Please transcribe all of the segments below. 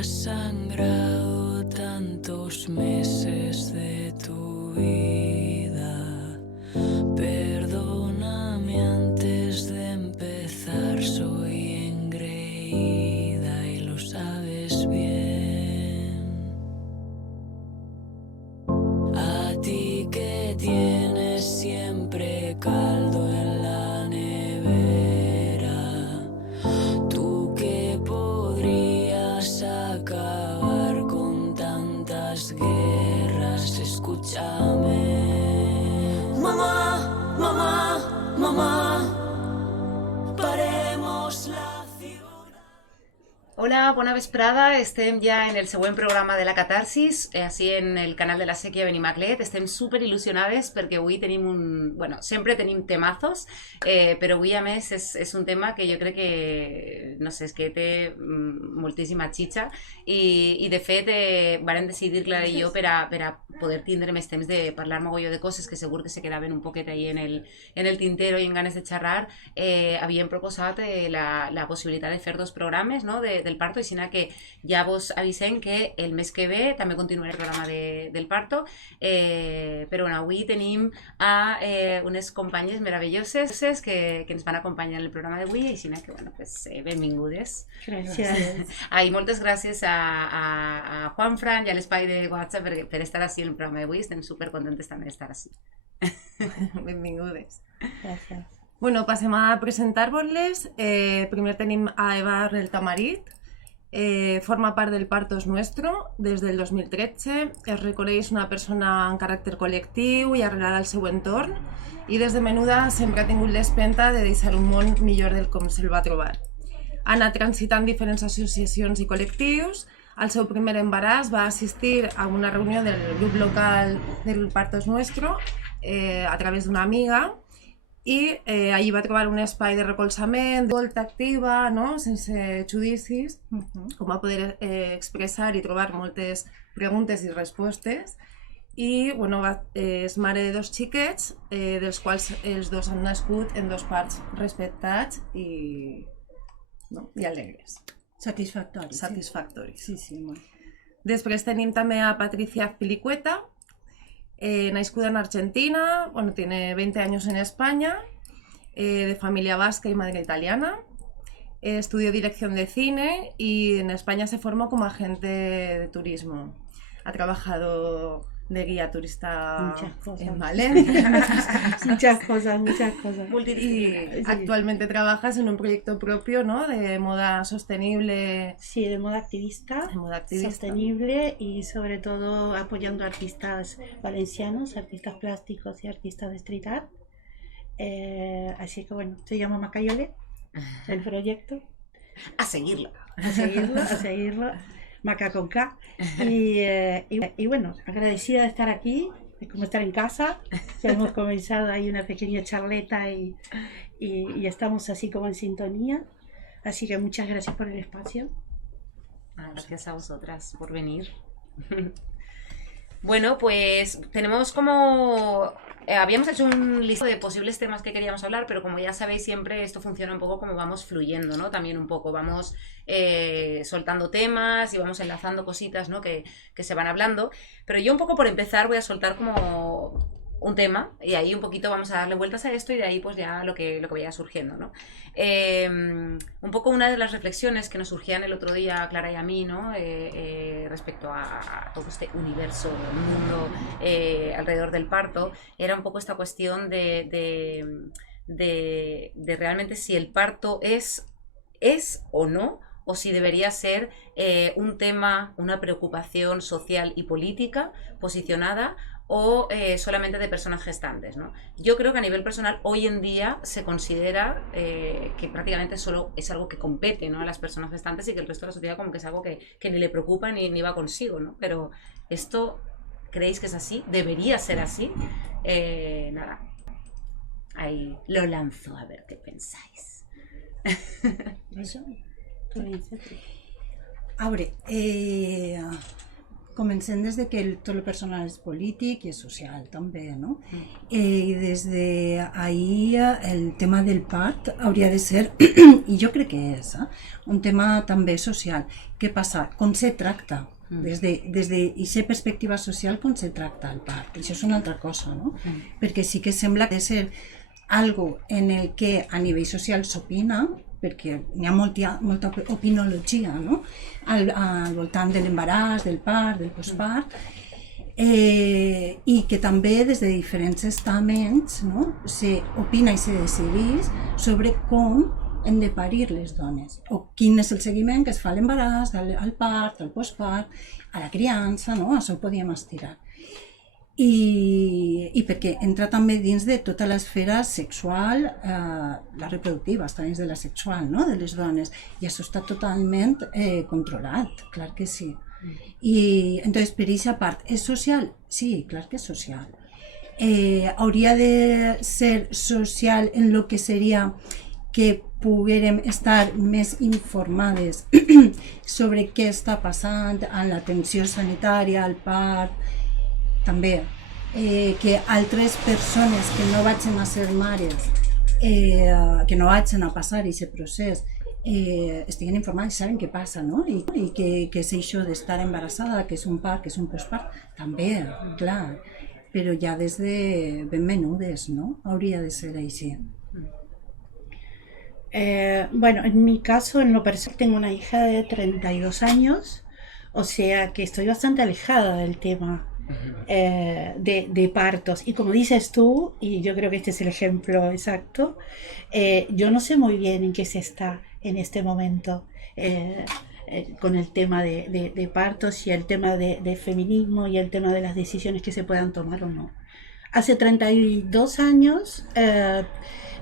has sangrado tantos meses de tu vida. Perdóname antes de empezar, soy engreída y lo sabes bien. A ti que tienes siempre caldo en la nevera, tú que podrías acabar con tantas guerras, escúchame. Mamá, mamá, mamá, paremos la ciudad. Hola, bona vesprada. Estem ja en el següent programa de la Catarsis, així en el canal de la Sèquia Benimaclet. Estem super il·lusionades perquè avui tenim un... Bueno, sempre tenim temazos, però avui, a més, és un tema que jo crec que, no sé, és que té moltíssima xitxa i de fet, vàrem decidir, Clara i jo, per a poder tindre més temps de parlar mogolló de coses que segur que se quedaven un poquet ahí en el tintero i en ganes de xerrar. Havíem proposat la possibilitat de fer dos programes, no?, del parto, i sinó que ja vos avisem que el mes que ve també continuarà el programa del parto, però bueno, avui tenim a unes companyes meravelloses que ens van acompanyar en el programa d'avui, i sinó que, bueno, pues, benvingudes. Gràcies. I moltes gràcies a Juanfran i a l'espai de WhatsApp per estar així en el programa d'avui. Estem supercontentes també d'estar així. Benvingudes. Gràcies. Bueno, passem a presentar-vos-les. Primer tenim a Eva Arrel Tamarit. Forma part del Parto es Nuestro des del 2013. Es reconeix una persona amb caràcter col·lectiu i arrelada al seu entorn, i des de menuda sempre ha tingut l'espenta de deixar un món millor del com se'l va trobar. Ha anat transitant diferents associacions i col·lectius. Al seu primer embaràs va assistir a una reunió del grup local del Parto es Nuestro a través d'una amiga, i allí va trobar un espai de recolzament, d'escolta activa, no?, sense judicis, com a poder expressar i trobar moltes preguntes i respostes. I bueno, és mare de dos xiquets, dels quals els dos han nascut en dos parts respectats i alegres. Satisfactori. Satisfactoris. Sí, molt. Després tenim també a Patricia Filicueta, nascuda en Argentina, bueno, tiene 20 años en España, de familia vasca y madre italiana. Estudió dirección de cine y en España se formó como agente de turismo. Ha trabajado de guía turista en Valencia. Muchas cosas. Y actualmente trabajas en un proyecto propio, ¿no?, de moda sostenible. Sí, de moda activista, sostenible, y sobre todo apoyando a artistas valencianos, artistas plásticos y artistas de street art. Así que bueno, se llama Macayole, el proyecto. A seguirlo. A seguirlo. Maca con K. Y bueno, agradecida de estar aquí, es como estar en casa. Ya hemos comenzado ahí una pequeña charleta y estamos así como en sintonía. Así que muchas gracias por el espacio. Gracias a vosotras por venir. Bueno, pues tenemos como... habíamos hecho un listado de posibles temas que queríamos hablar, pero como ya sabéis, siempre esto funciona un poco como vamos fluyendo, ¿no? También un poco vamos soltando temas y vamos enlazando cositas, ¿no?, que se van hablando. Pero yo un poco por empezar voy a soltar como un tema y ahí un poquito vamos a darle vueltas a esto y de ahí pues ya lo que vaya surgiendo, ¿no? Un poco una de las reflexiones que nos surgían el otro día a Clara y a mí, ¿no?, respecto a todo este universo, mundo alrededor del parto, era un poco esta cuestión de realmente si el parto es o no, o si debería ser un tema, una preocupación social y política posicionada, o solamente de personas gestantes, ¿no? Yo creo que a nivel personal hoy en día se considera que prácticamente solo es algo que compete, ¿no?, a las personas gestantes, y que el resto de la sociedad como que es algo que ni le preocupa ni va consigo, ¿no? Pero esto, ¿creéis que es así? ¿Debería ser así? Nada, ahí lo lanzo a ver qué pensáis. Eso, A veure, comencem des de que tot el personal és polític i és social també, no? I des d'ahir el tema del part hauria de ser, i jo crec que és, un tema també social. Què passa? Com se tracta? Des d'aquesta perspectiva social, com se tracta el part? Això és una altra cosa, no? Perquè sí que sembla que ha de ser algo en el que a nivell social s'opina, perquè n'hi ha molta opinologia, no? Al voltant de l'embaràs, del part, del postpart, i que també des de diferents estaments, no? S'opina i se decidís sobre com hem de parir les dones, o quin és el seguiment que es fa a l'embaràs, al part, al postpart, a la criança, no? Això ho podíem estirar. I perquè entra també dins de tota l'esfera sexual, la reproductiva, està dins de la sexual, no? De les dones, i això està totalment controlat, clar que sí. I entonces, per aquesta part, és social? Sí, clar que és social. Hauria de ser social en lo que seria que poguérem estar més informades sobre què està passant en l'atenció sanitària, al part, també, que altres persones que no vagin a ser mares, que no vagin a passar aquest procés, estiguen informats i saben què passa, no? I que és això d'estar embarassada, que és un part, que és un postpart, també, clar, però ja des de ben menudes, no? Hauria de ser així. Bueno, en mi caso, en lo personal, tengo una hija de 32 años, o sea que estoy bastante alejada del tema de partos. Y como dices tú, y yo creo que este es el ejemplo exacto, yo no sé muy bien en qué se está en este momento con el tema de partos y el tema de feminismo y el tema de las decisiones que se puedan tomar o no. Hace 32 años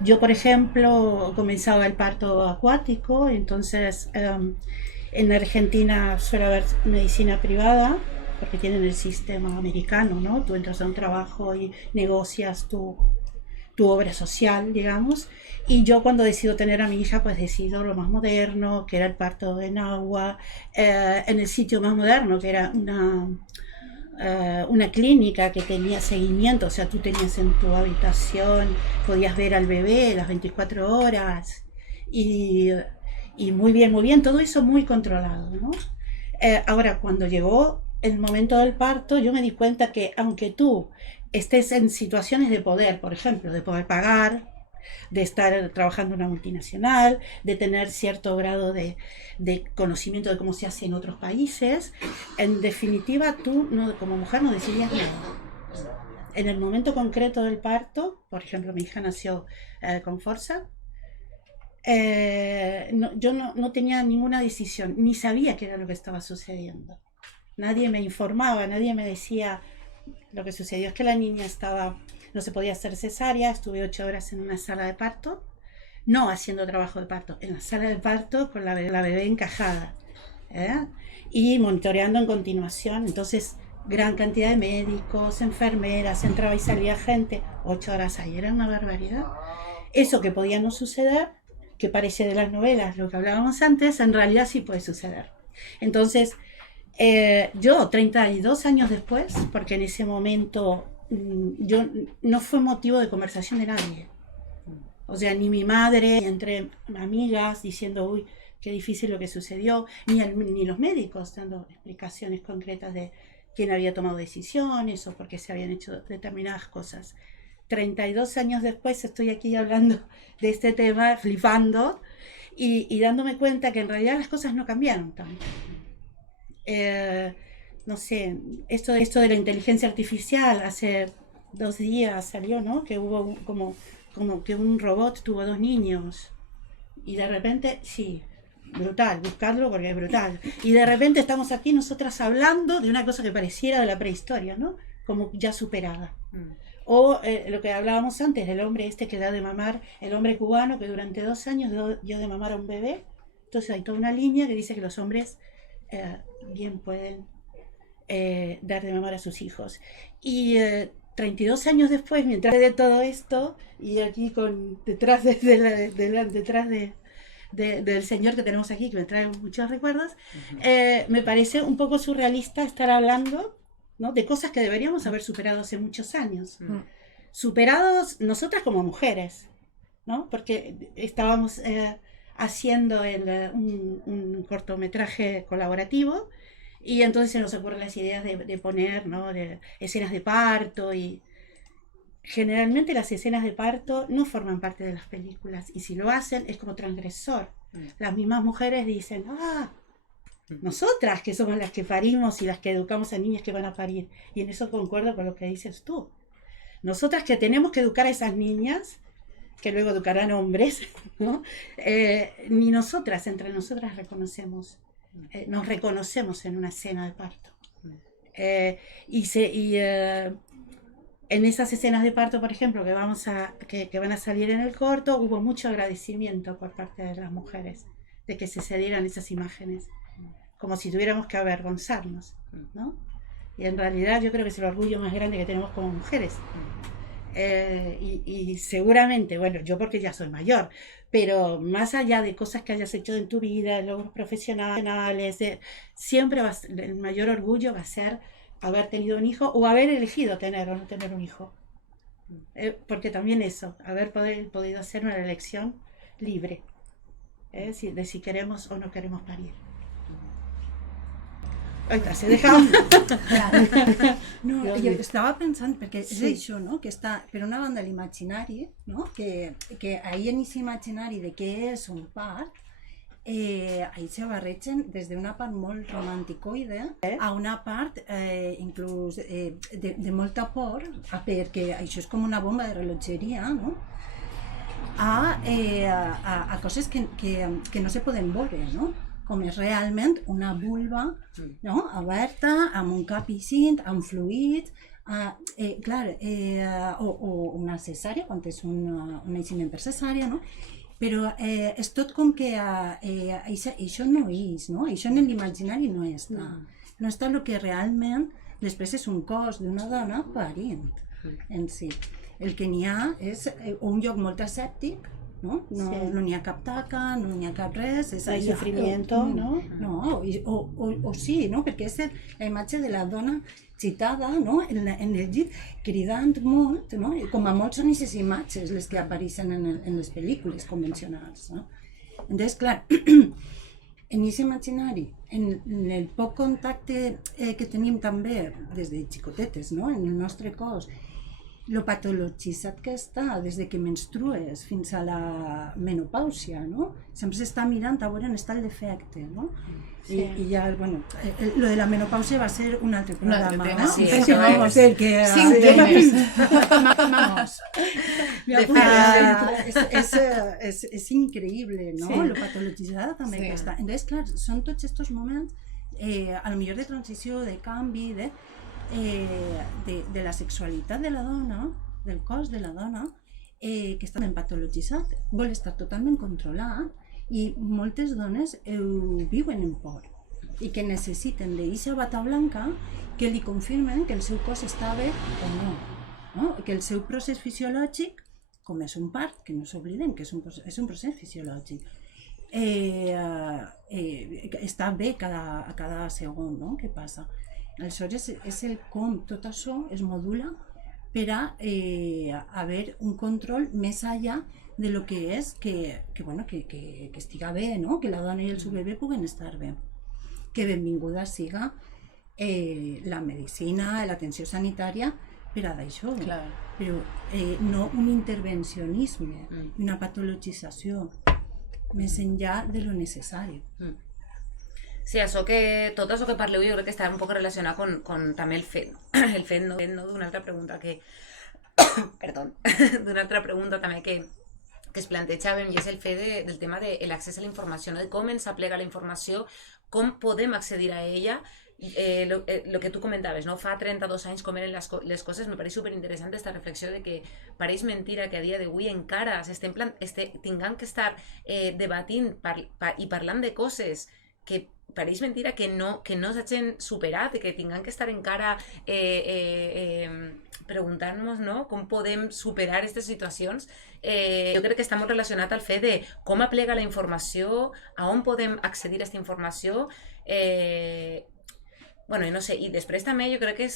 yo, por ejemplo, comenzaba el parto acuático, entonces en Argentina suele haber medicina privada, porque tienen el sistema americano, ¿no? Tú entras a un trabajo y negocias tu obra social, digamos. Y yo cuando decido tener a mi hija, pues decido lo más moderno, que era el parto en agua, en el sitio más moderno, que era una clínica que tenía seguimiento, o sea, tú tenías en tu habitación, podías ver al bebé las 24 horas y muy bien, todo eso muy controlado, ¿no? Ahora, cuando llegó el momento del parto, yo me di cuenta que aunque tú estés en situaciones de poder, por ejemplo, de poder pagar, de estar trabajando en una multinacional, de tener cierto grado de conocimiento de cómo se hace en otros países, en definitiva tú como mujer no decidías nada. En el momento concreto del parto, por ejemplo, mi hija nació con Forza, yo no tenía ninguna decisión, ni sabía qué era lo que estaba sucediendo. Nadie me informaba, nadie me decía. Lo que sucedió es que la niña no se podía hacer cesárea, estuve 8 horas en una sala de parto, no haciendo trabajo de parto, en la sala de parto con la bebé encajada, y monitoreando en continuación. Entonces, gran cantidad de médicos, enfermeras, entraba y salía gente, 8 horas ahí, era una barbaridad. Eso que podía no suceder, que parece de las novelas, lo que hablábamos antes, en realidad sí puede suceder. Entonces, yo 32 años después, porque en ese momento yo no fue motivo de conversación de nadie, o sea, ni mi madre, ni entre amigas diciendo uy, qué difícil lo que sucedió, ni los médicos dando explicaciones concretas de quién había tomado decisiones o por qué se habían hecho determinadas cosas. 32 años después estoy aquí hablando de este tema, flipando y dándome cuenta que en realidad las cosas no cambiaron tanto. No sé, esto de la inteligencia artificial, hace 2 días salió, ¿no? Que hubo como que un robot tuvo 2 niños y de repente, sí, brutal, buscarlo porque es brutal. Y de repente estamos aquí nosotras hablando de una cosa que pareciera de la prehistoria, ¿no? Como ya superada. O lo que hablábamos antes, del hombre que da de mamar, el hombre cubano que durante 2 años dio de mamar a un bebé. Entonces hay toda una línea que dice que los hombres bien pueden dar de mamar a sus hijos. Y 32 años después, mientras de todo esto, y aquí detrás de del señor que tenemos aquí, que me trae muchos recuerdos, me parece un poco surrealista estar hablando, ¿no?, de cosas que deberíamos haber superado hace muchos años. Superados nosotras como mujeres, ¿no? Porque estábamos haciendo un cortometraje colaborativo y entonces se nos ocurren las ideas de poner, ¿no?, de escenas de parto, y generalmente las escenas de parto no forman parte de las películas, y si lo hacen es como transgresor. Las mismas mujeres dicen, nosotras que somos las que parimos y las que educamos a niñas que van a parir, y en eso concuerdo con lo que dices tú. Nosotras que tenemos que educar a esas niñas, que luego educarán hombres, ¿no? Ni nosotras, entre nosotras nos reconocemos en una escena de parto. En esas escenas de parto, por ejemplo, que van a salir en el corto, hubo mucho agradecimiento por parte de las mujeres de que se dieran esas imágenes, como si tuviéramos que avergonzarnos, ¿no? Y en realidad yo creo que es el orgullo más grande que tenemos como mujeres. Y seguramente, bueno, yo porque ya soy mayor, pero más allá de cosas que hayas hecho en tu vida, logros profesionales, siempre el mayor orgullo va a ser haber tenido un hijo o haber elegido tener o no tener un hijo. Porque también eso, haber podido hacer una elección libre, de si queremos o no queremos parir. Oita, se deja... No, jo estava pensant, perquè és això, no?, que està, per una banda, l'imaginari, no?, que ahir en aquest imaginari de què és un part, ahir se barregen des d'una part molt romanticoide a una part inclús de molta por, perquè això és com una bomba de rellotgeria, no?, a coses que no se poden veure, no?, com és realment una vulva, no?, oberta, amb un cap eixint, amb fluid, clar, o una cesària, quan és un naixement per cesària, no? Però és tot com que això no és, no? Això en l'imaginari no està. No està el que realment després és un cos d'una dona parint en si. El que n'hi ha és un lloc molt asèptic, no n'hi ha cap taca, no n'hi ha cap res. Hay sufrimiento, ¿no? No, o sí, no? Perquè és la imatge de la dona citada, no?, en el llit, cridant molt, no? Com a molt són aquestes imatges les que apareixen en les pel·lícules convencionals, no? Entonces, clar, en aquest imaginari, en el poc contacte que tenim també des de xicotetes, no?, en el nostre cos, lo patologitzat que està des de que menstrues fins a la menopàusia, no? Sempre s'està mirant a veure on està el defecte, no? Sí. I ja, bueno, lo de la menopàusia va ser un altre programa, tema, no? sí, Perquè vamos a ver que... És increïble, no? Sí. Lo patologitzada també que està. Entonces, clar, són tots estos moments, a lo millor de transició, de canvi, de la sexualitat de la dona, del cos de la dona, que està ben patologitzat, vol estar totalment controlat, i moltes dones ho viuen en por i que necessiten d'eixa bata blanca que li confirmen que el seu cos està bé o no, que el seu procés fisiològic, com és un part, que no s'obliden que és un procés fisiològic, està bé a cada segon, no?, que passa. Aleshores és el com tot això es modula per a haver un control més enllà de lo que és que estiga bé, no?, que la dona i el seu bebè puguen estar bé. Que benvinguda siga la medicina, l'atenció sanitària per a d'això, però no un intervencionisme, una patologització més enllà de lo necessari. Sí, tot això que parleu jo crec que està un poc relacionat con també el fet no, d'una altra pregunta que d'una altra pregunta també que es plantejàvem, i és el fet del tema de l'accés a la informació, no? De com ens aplega la informació, com podem accedir a ella, lo que tu comentaves, no? Fa 32 anys com eren les coses, me pareix superinteressant aquesta reflexió de que pareix mentira que a dia d'avui encara tinguem que estar debatint i parlant de coses que pareix mentira que no s'hagin superat, que tinguem que estar encara preguntar-nos, no?, com podem superar aquestes situacions. Jo crec que està molt relacionat al fet de com aplega la informació, a on podem accedir a aquesta informació, bueno, i no sé, i després també jo crec que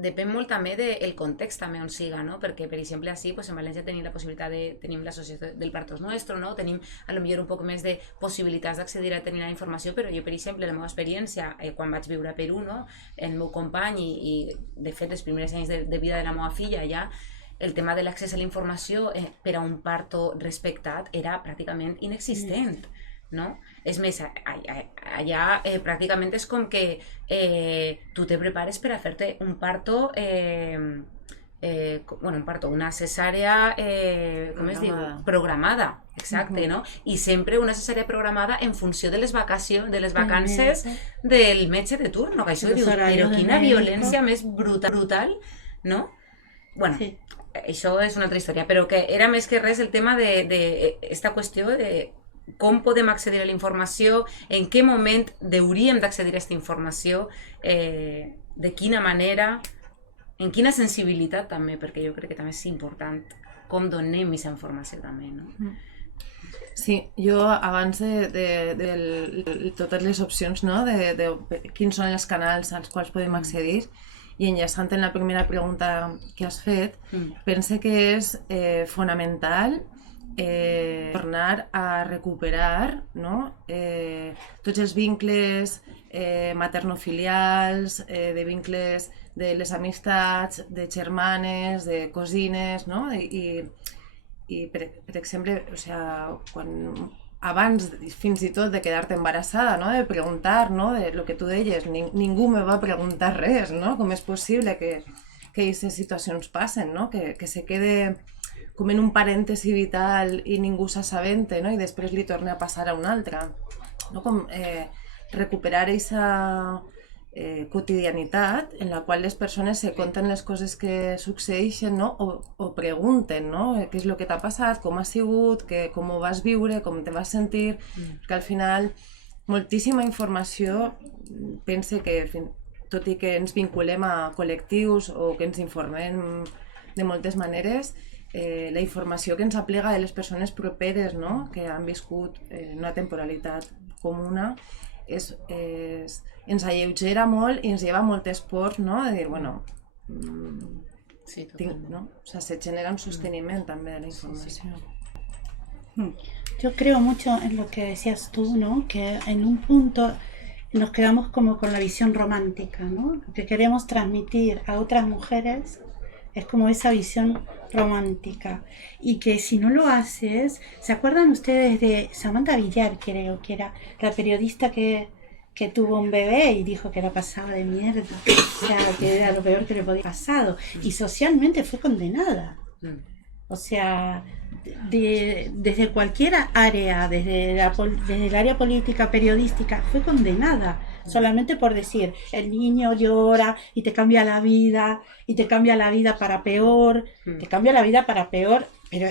depèn molt també del context també on siga, no? Perquè, per exemple, així, pues, en València tenim la possibilitat tenim l'associació del Partos Nuestro, no? Tenim a lo millor un poc més de possibilitats d'accedir a tenir la informació, però jo, per exemple, la meva experiència, quan vaig viure a Perú, no? El meu company i de fet, els primers anys de vida de la meva filla, ja, el tema de l'accés a la informació per a un parto respectat era pràcticament inexistent, no? És més, allà pràcticament és com que tu te prepares per a fer-te un parto, una cesàrea, com es diu? Programada, exacte, no? I sempre una cesàrea programada en funció de les vacances del metge de turno, que això diu, però quina violència més brutal, no? Bueno, això és una altra història, però que era més que res el tema d'esta qüestió de com podem accedir a la informació, en què moment hauríem d'accedir a aquesta informació, de quina manera, en quina sensibilitat també, perquè jo crec que també és important com donem aquesta informació també, no? Sí, jo abans de totes les opcions, no?, de quins són els canals als quals podem accedir, i enllaçant en la primera pregunta que has fet, pense que és fonamental tornar a recuperar, no?, tots els vincles maternofilials, de vincles de les amistats, de germanes, de cosines, no? I per exemple, o sea, abans fins i tot de quedar-te embarassada, no?, de preguntar, no?, de lo que tu deies, ningú me va preguntar res, no?, com és possible que aquestes situacions passen, no?, que se quede com en un parèntesi vital i ningú s'assabente, no?, i després li torna a passar a un altre, no?, com recuperar aquesta quotidianitat en la qual les persones se conten les coses que succeeixen, no?, o pregunten, no?, què és el que t'ha passat, com ha sigut, com ho vas viure, com te vas sentir, perquè al final moltíssima informació, pense que tot i que ens vinculem a col·lectius o que ens informem de moltes maneres, la informació que ens aplega de les persones properes, no?, que han viscut una temporalitat comuna, ens alleugera molt i ens lleva moltes pors, no?, de dir, bueno, no? O sea, se genera un sosteniment també de la informació. Yo creo mucho en lo que decías tú, ¿no?, que en un punto nos quedamos como con la visión romántica, ¿no? Lo que queremos transmitir a otras mujeres es como esa visión romántica, y que si no lo haces, ¿se acuerdan ustedes de Samantha Villar, creo que era la periodista que tuvo un bebé y dijo que era pasada de mierda, o sea, que era lo peor que le podía haber pasado, y socialmente fue condenada? O sea, desde cualquier área, desde el área política, periodística, fue condenada solamente por decir, el niño llora y te cambia la vida, y te cambia la vida para peor, te cambia la vida para peor, pero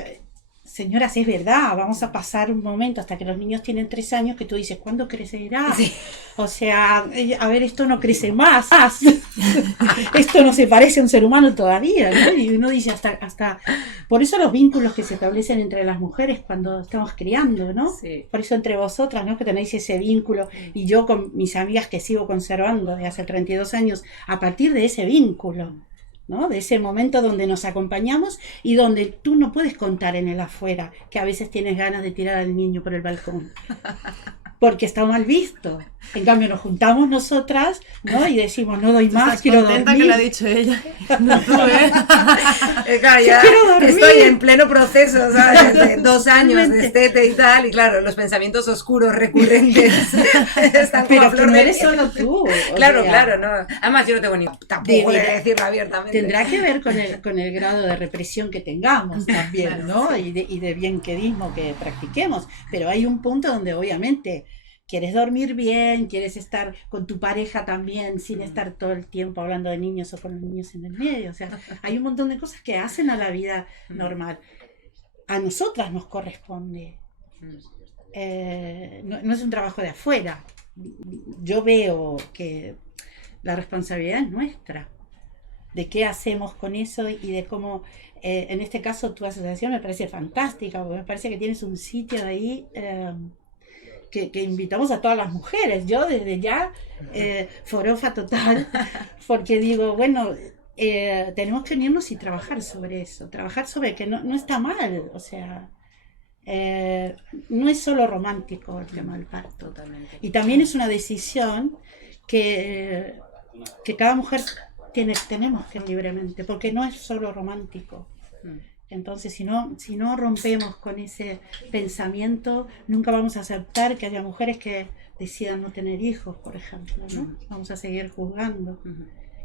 señoras, es verdad, vamos a pasar un momento hasta que los niños tienen 3 años que tú dices, ¿cuándo crecerá? Sí. O sea, a ver, esto no crece más. Esto no se parece a un ser humano todavía, ¿no? Y uno dice hasta... Por eso los vínculos que se establecen entre las mujeres cuando estamos criando, ¿no? Sí. Por eso entre vosotras, ¿no?, que tenéis ese vínculo, y yo con mis amigas que sigo conservando desde hace 32 años, a partir de ese vínculo, ¿no?, de ese momento donde nos acompañamos y donde tú no puedes contar en el afuera que a veces tienes ganas de tirar al niño por el balcón, porque está mal visto. En cambio nos juntamos nosotras, ¿no?, y decimos, no doy más, quiero dormir. Que lo ha dicho ella, no tú, claro, ya estoy en pleno proceso, ¿sabes? De 2 años de estete y tal, y claro, los pensamientos oscuros recurrentes están como a flor de piel. Pero no eres solo tú. Claro, claro, no. Además yo no tengo ni tampoco de decirlo abiertamente. Tendrá que ver con el grado de represión que tengamos también, ¿no? Y de bienquedismo que practiquemos. Pero hay un punto donde obviamente quieres dormir bien, quieres estar con tu pareja también, sin estar todo el tiempo hablando de niños o con los niños en el medio. O sea, hay un montón de cosas que hacen a la vida normal. A nosotras nos corresponde. No es un trabajo de afuera. Yo veo que la responsabilidad es nuestra, de qué hacemos con eso y de cómo, en este caso tu asociación me parece fantástica, porque me parece que tienes un sitio ahí que invitamos a todas las mujeres. Yo desde ya, forofa total, porque digo, bueno, tenemos que unirnos y trabajar sobre eso, trabajar sobre que no está mal, o sea, no es solo romántico el tema del parto. Totalmente. Y también es una decisión que cada mujer tenemos que libremente, porque no es solo romántico. Entonces, si no rompemos con ese pensamiento, nunca vamos a aceptar que haya mujeres que decidan no tener hijos, por ejemplo, ¿no? Vamos a seguir juzgando.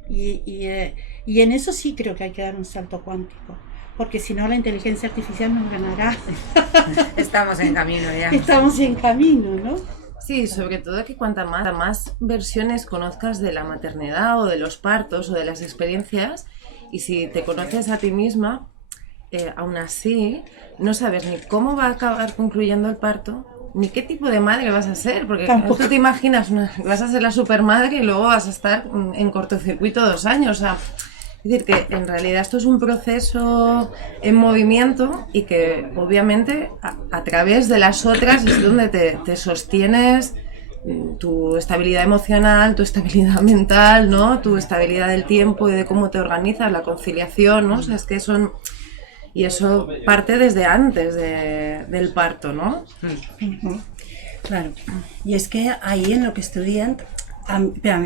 Y en eso sí creo que hay que dar un salto cuántico, porque si no la inteligencia artificial nos ganará. Estamos en camino ya. Estamos en camino, ¿no? Sí, sobre todo que cuanta más versiones conozcas de la maternidad o de los partos o de las experiencias, y si te conoces a ti misma, aún así no sabes ni cómo va a acabar concluyendo el parto, ni qué tipo de madre vas a ser, porque tú te imaginas, vas a ser la supermadre y luego vas a estar en cortocircuito 2 años, o sea, es decir, que en realidad esto es un proceso en movimiento y que obviamente a través de las otras es donde te sostienes tu estabilidad emocional, tu estabilidad mental, ¿no? Tu estabilidad del tiempo y de cómo te organizas, la conciliación, ¿no? O sea, es que son... Y eso parte desde antes del parto, ¿no? Claro. I és que ahir en el que estic dient,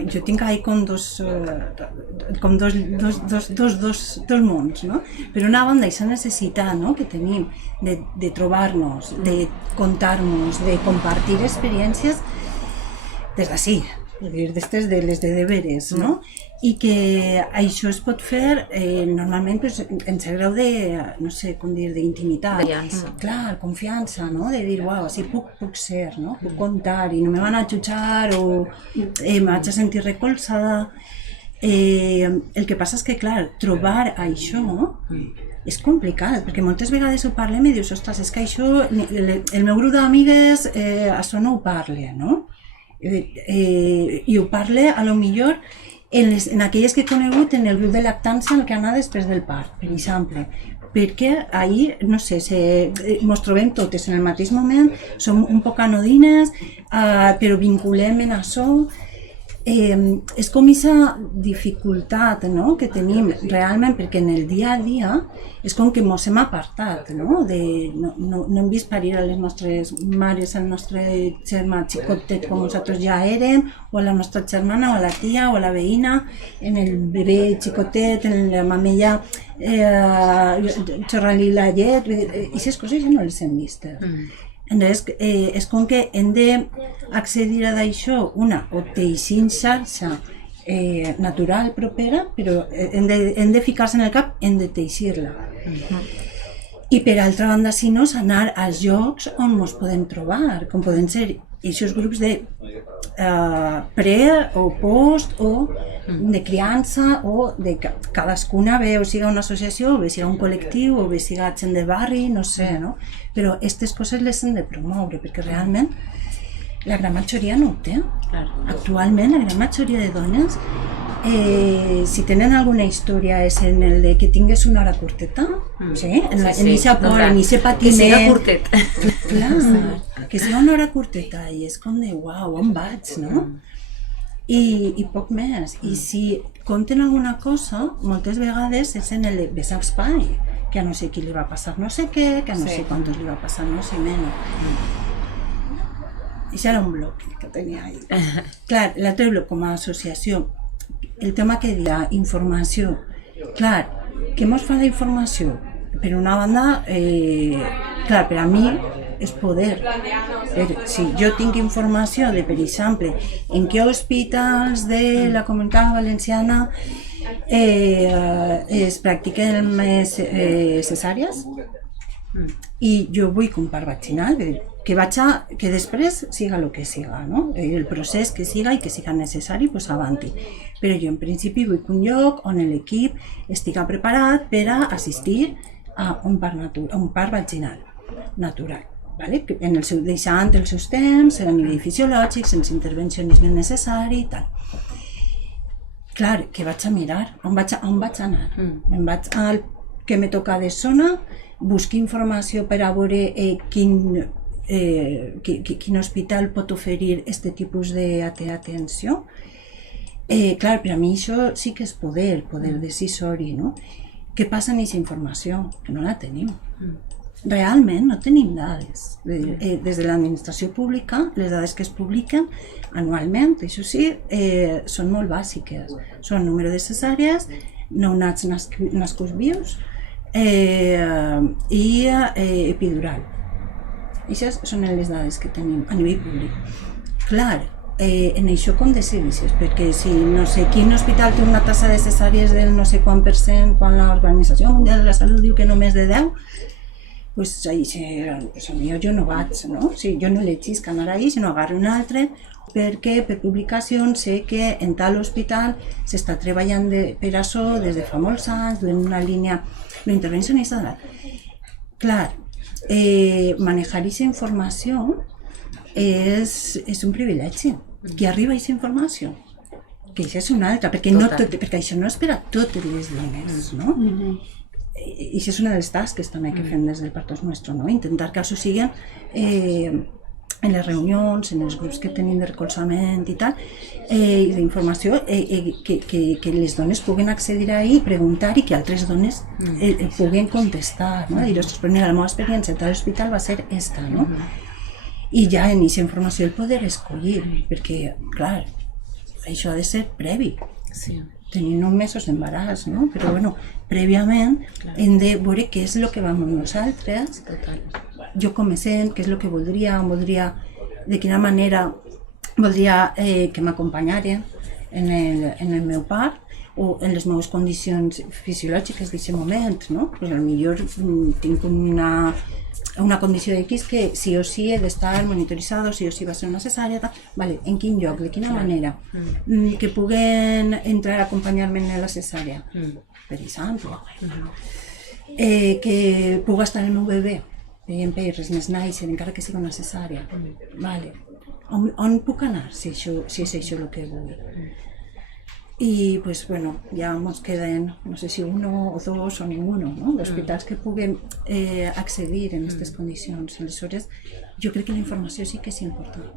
jo tinc ahir com dos mons, no? Per una banda, aquesta necessitat, no?, que tenim de trobar-nos, de contar-nos, de compartir experiències des d'ací, d'estes de les de deberes, no? I que això es pot fer normalment en cert grau de, no sé com dir, d'intimitat. Clar, confiança, no? De dir, uau, així puc ser, no? Puc contar i no me van a jutjar o me vaig a sentir recolzada. El que passa és que, clar, trobar això és complicat, perquè moltes vegades ho parlem i dius, ostres, és que això, el meu grup d'amigues això no ho parla, no? I ho parla a lo millor en aquelles que he conegut en el grup de lactància en el que anava després del part, per exemple, perquè ahir, no sé, ens trobem totes en el mateix moment, som un poc anodines, però vinculem en això. És com aquesta dificultat, no?, que tenim realment, perquè en el dia a dia és com que ens hem apartat, no? No hem vist parir a les nostres mares, al nostre germà xicotet com nosaltres ja érem, o a la nostra germana, o a la tia, o a la veïna, en el bebè xicotet, en la mamella xorrant-li la llet, i aquestes coses ja no les hem vistes. Entonces, és com que hem d'accedir a d'això, o teixint xarxa natural propera, però hem de ficar-se en el cap, hem de teixir-la. I per altra banda, si no, és anar als llocs on ens podem trobar, com poden ser aquests grups de pre o post o de criança, o de cadascuna, bé o siga una associació, o bé siga un col·lectiu, o bé siga gent de barri, no sé, no? Però aquestes coses les hem de promoure, perquè realment la gran majoria no ho té. Actualment la gran majoria de dones, si tenen alguna història, és en el de que tingués una hora curteta, sí? En aquest por, en aquest patiment. Que siga curtet. Clar, que siga una hora curteta, i és com de, uau, on vaig, no? I poc més. I si compten alguna cosa, moltes vegades és en el de ves a espai, que a no sé qui li va passar no sé què, que a no sé quantos li va passar no sé menys. Això era un bloc que tenia ahí. Clar, l'altre bloc com a associació, el tema que deia, informació. Clar, què ens fa la informació? Per una banda, clar, per a mi és poder. Si jo tinc informació de, per exemple, en què hospitals de la Comunitat Valenciana es practiquen més cesàries i jo vull un part vaginal, que després siga el que siga, no? El procés que siga i que siga necessari, doncs avanti. Però jo en principi vull un lloc on l'equip estigui preparat per a assistir a un part vaginal natural, deixant els seus temps, a nivell fisiològic, sense intervencionisme necessari i tal. clar, què vaig a mirar? On vaig anar? Em vaig al que me toca de zona, busco informació per a veure quin hospital pot oferir aquest tipus d'atenció. Clar, per a mi això sí que és poder decisori, no? Què passa amb aquesta informació? Que no la tenim. Realment no tenim dades. Des de l'administració pública, les dades que es publiquen anualment, això sí, són molt bàsiques. Són número de cesàries, nounats nascuts vius i epidural. Aquestes són les dades que tenim a nivell públic. Clar, en això com decideixes, perquè si no sé quin hospital té una tassa de cesàries del no sé quant %, quan l'Organització Mundial de la Salut diu que només de 10, pues millor jo no vaig, no? Si jo no elegís que anar ahí, sinó agarro un altre, perquè per publicacions sé que en tal hospital s'està treballant per això des de fa molts anys, duent una línia d'intervencionista. Clar, manejar aquesta informació és un privilegi. Qui arriba a aquesta informació? Que això és una altra, perquè això no és per a totes les dones, no? I això és una de les tasques també que fem des del Partos Nuestro, no? Intentar que això siguin en les reunions, en els grups que tenim de recolzament i tal, i d'informació, que les dones puguen accedir ahí, preguntar i que altres dones puguen contestar, no? Dir, ostres, però mira, la meva experiència a tal hospital va ser esta, no? I ja en aquesta informació el poder escollir, perquè, clar, això ha de ser previ. Sí. Tenim 9 mesos d'embaràs, no? Però, bueno, prèviament hem de veure què és el que vam nosaltres, jo com me sent, què és el que voldria, de quina manera voldria que m'acompanyaren en el meu part o en les meves condicions fisiològiques d'aquest moment, no? Pues potser tinc una condició X que sí o sí he d'estar monitoritzado, sí o sí va ser una cesària, tal. Vale, en quin lloc, de quina manera? Que puguen entrar a acompanyar-me en la cesària, per exemple. Que pugui estar el meu bebè, per res més nàixer, encara que sigui una cesària. Vale. On puc anar, si és això el que vull? I, pues, bueno, ja ens queden, no sé si uno o dos o ninguno, no? D'hospitals que puguen accedir en aquestes condicions. Aleshores, jo crec que la informació sí que és important.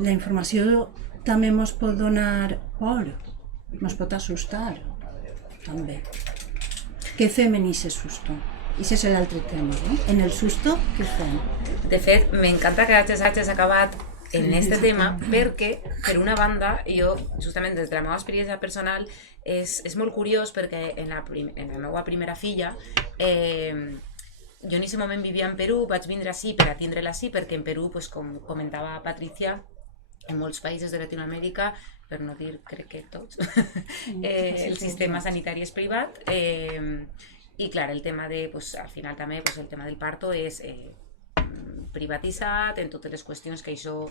La informació també ens pot donar por, ens pot assustar, també. Què fem en aquest susto? I això és l'altre tema, no? En el susto, què fem? De fet, m'encanta que hagis acabat en este tema perquè, per una banda, jo, justament des de la meva experiència personal, és molt curiós perquè en la meva primera filla, jo en aquest moment vivia en Perú, vaig vindre ací per a tindre-la ací, perquè en Perú, pues, com comentava Patricia, en molts països de Latinoamèrica, per no dir, crec que tots, el sistema sanitari és privat, i clar, el tema de, pues, al final també, pues, el tema del parto és privatitzat en totes les qüestions que això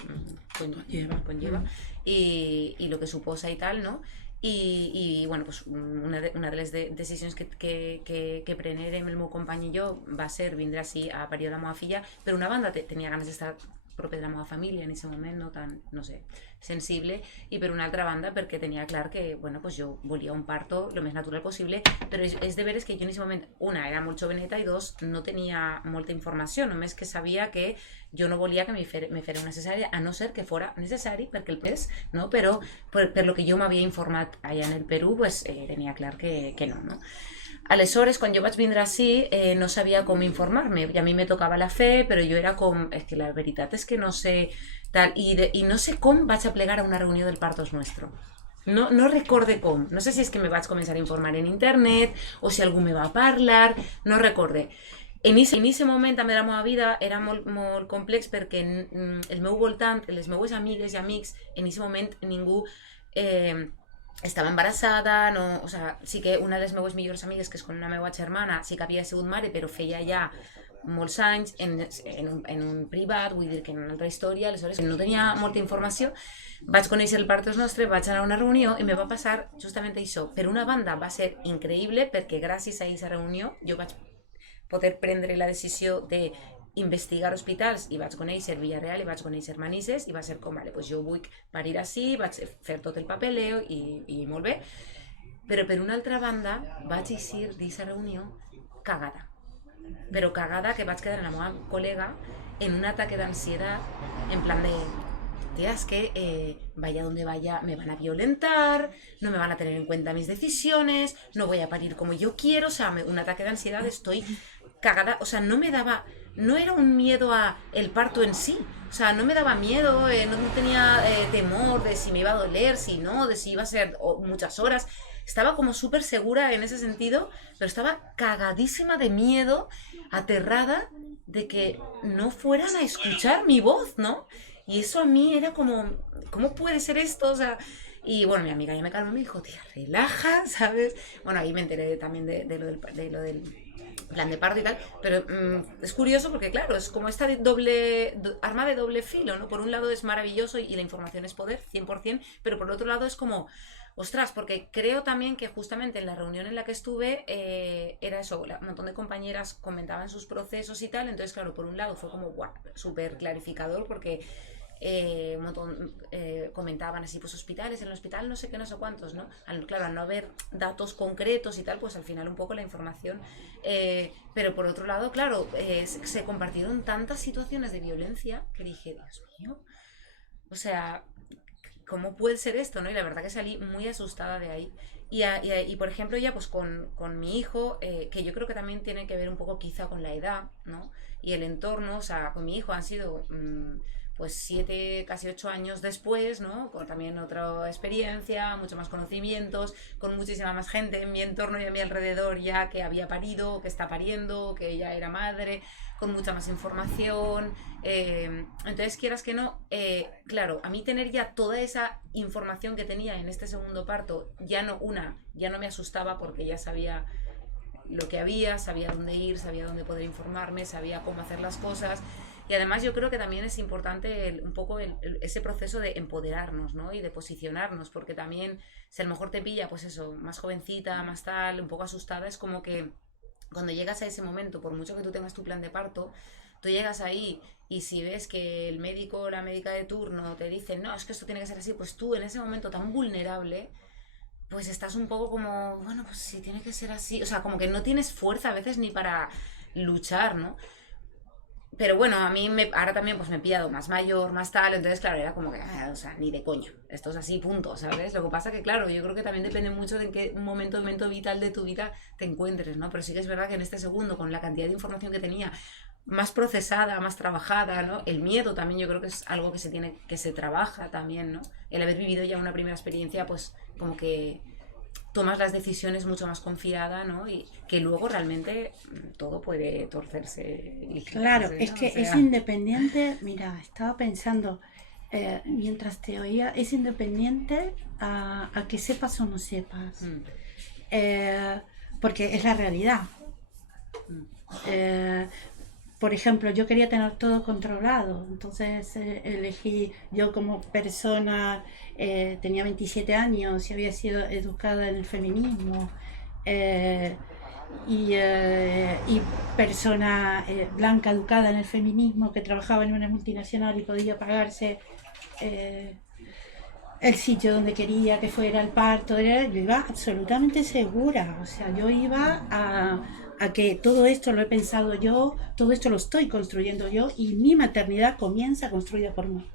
conlleva i el que suposa i tal, no? I bueno, pues una de les decisions que prenérem el meu company i jo va ser vindre ací a parir la meva filla. Per una banda tenia ganes d'estar proper de la meva família en aquest moment, no tan, no sé, sensible, i per una altra banda perquè tenia clar que, bueno, pues jo volia un parto el més natural possible, però és de veres que jo en aquest moment, una, era molt joveneta i dos, no tenia molta informació, només que sabia que jo no volia que me fera una cesària, a no ser que fora necessari, perquè el pes, no? Però per lo que jo m'havia informat allà en el Perú, pues tenia clar que no, no? Aleshores, quan jo vaig vindre ací, no sabia com informar-me, i a mi me tocava la fe, però jo era com, és que la veritat és que no sé, tal, i no sé com vaig a plegar a una reunió del Partos Nuestro. No recorde com, no sé si és que me vaig començar a informar en internet, o si algú me va parlar, no recorde. En aquest moment també de la meva vida era molt complex perquè el meu voltant, les meves amigues i amics, en aquest moment ningú estava embarassada, no, o sea, sí que una de les meves millors amigues, que és com una meva germana, sí que havia sigut mare, però feia ja molts anys en un privat, vull dir que en una altra història, aleshores no tenia molta informació. Vaig conèixer el Partos Nostre, vaig anar a una reunió i me va passar justament això. Per una banda va ser increïble perquè gràcies a aquesta reunió jo vaig poder prendre la decisió de investigar hospitals i vaig conèixer Villarreal i vaig conèixer Manises i va ser com, vale, pues jo vull parir així, vaig fer tot el papeleo i molt bé, però per una altra banda vaig eixir d'aquesta reunió cagada, però cagada que vaig quedar amb la meva col·lega en un ataque d'ansiedad, en plan de, tía, es que vaya donde vaya me van a violentar, no me van a tener en cuenta mis decisiones, no voy a parir como yo quiero, o sea, un ataque de ansiedad, estoy cagada, o sea, no me daba, no era un miedo a el parto en sí, o sea, no me daba miedo, no tenía temor de si me iba a doler, si no, de si iba a ser muchas horas, estaba como súper segura en ese sentido, pero estaba cagadísima de miedo, aterrada de que no fueran a escuchar mi voz, ¿no? Y eso a mí era como, ¿cómo puede ser esto? O sea, y bueno, mi amiga ya me calmó y me dijo, tía, relaja, ¿sabes? Bueno, ahí me enteré también de lo del plan de parto y tal, pero es curioso porque, claro, es como esta arma de doble filo, ¿no? Por un lado es maravilloso y la información es poder, 100%, pero por otro lado es como, ostras, porque creo también que justamente en la reunión en la que estuve era eso, un montón de compañeras comentaban sus procesos y tal, entonces, claro, por un lado fue como, guau, súper clarificador porque un montón comentaban así, pues hospitales, en el hospital no sé qué, no sé cuántos, ¿no? Claro, al no haber datos concretos y tal, pues al final un poco la información, pero por otro lado, claro, se compartieron tantas situaciones de violencia que dije, Dios mío, o sea, ¿cómo puede ser esto, no? Y la verdad que salí muy asustada de ahí. Y por ejemplo, ya pues con mi hijo, que yo creo que también tiene que ver un poco quizá con la edad, ¿no? Y el entorno, o sea, con mi hijo han sido pues 7, casi 8 años después, ¿no? Con también otra experiencia, mucho más conocimientos, con muchísima más gente en mi entorno y a mi alrededor ya que había parido, que está pariendo, que ya era madre, con mucha más información. Entonces, quieras que no, claro, a mí tener ya toda esa información que tenía en este segundo parto, ya no me asustaba porque ya sabía lo que había, sabía dónde ir, sabía dónde poder informarme, sabía cómo hacer las cosas. Y además yo creo que también es importante un poco ese proceso de empoderarnos, ¿no? Y de posicionarnos, porque también si a lo mejor te pilla, pues eso, más jovencita, más tal, un poco asustada, es como que cuando llegas a ese momento, por mucho que tú tengas tu plan de parto, tú llegas ahí y si ves que el médico o la médica de turno te dice, no, es que esto tiene que ser así, pues tú en ese momento tan vulnerable, pues estás un poco como, bueno, pues si tiene que ser así, o sea, como que no tienes fuerza a veces ni para luchar, ¿no? Pero bueno, a mí ahora también pues me he pillado más mayor, más tal, entonces claro, era como que, o sea, ni de coño, esto es así, punto, ¿sabes? Lo que pasa que claro, yo creo que también depende mucho de en qué momento vital de tu vida te encuentres, ¿no? Pero sí que es verdad que en este segundo, con la cantidad de información que tenía, más procesada, más trabajada, ¿no? El miedo también yo creo que es algo que se trabaja también, ¿no? El haber vivido ya una primera experiencia, pues como que tomas las decisiones mucho más confiada, ¿no? Y que luego realmente todo puede torcerse. Y Claro, ¿no? es que O sea, es independiente, mira, estaba pensando mientras te oía, es independiente a que sepas o no sepas, porque es la realidad. Por ejemplo, yo quería tener todo controlado, entonces elegí, yo como persona, tenía 27 años y había sido educada en el feminismo, y persona blanca educada en el feminismo que trabajaba en una multinacional y podía pagarse el sitio donde quería que fuera el parto, yo iba absolutamente segura, o sea, yo iba a que todo esto lo he pensado yo, todo esto lo estoy construyendo yo y mi maternidad comienza construida por mí.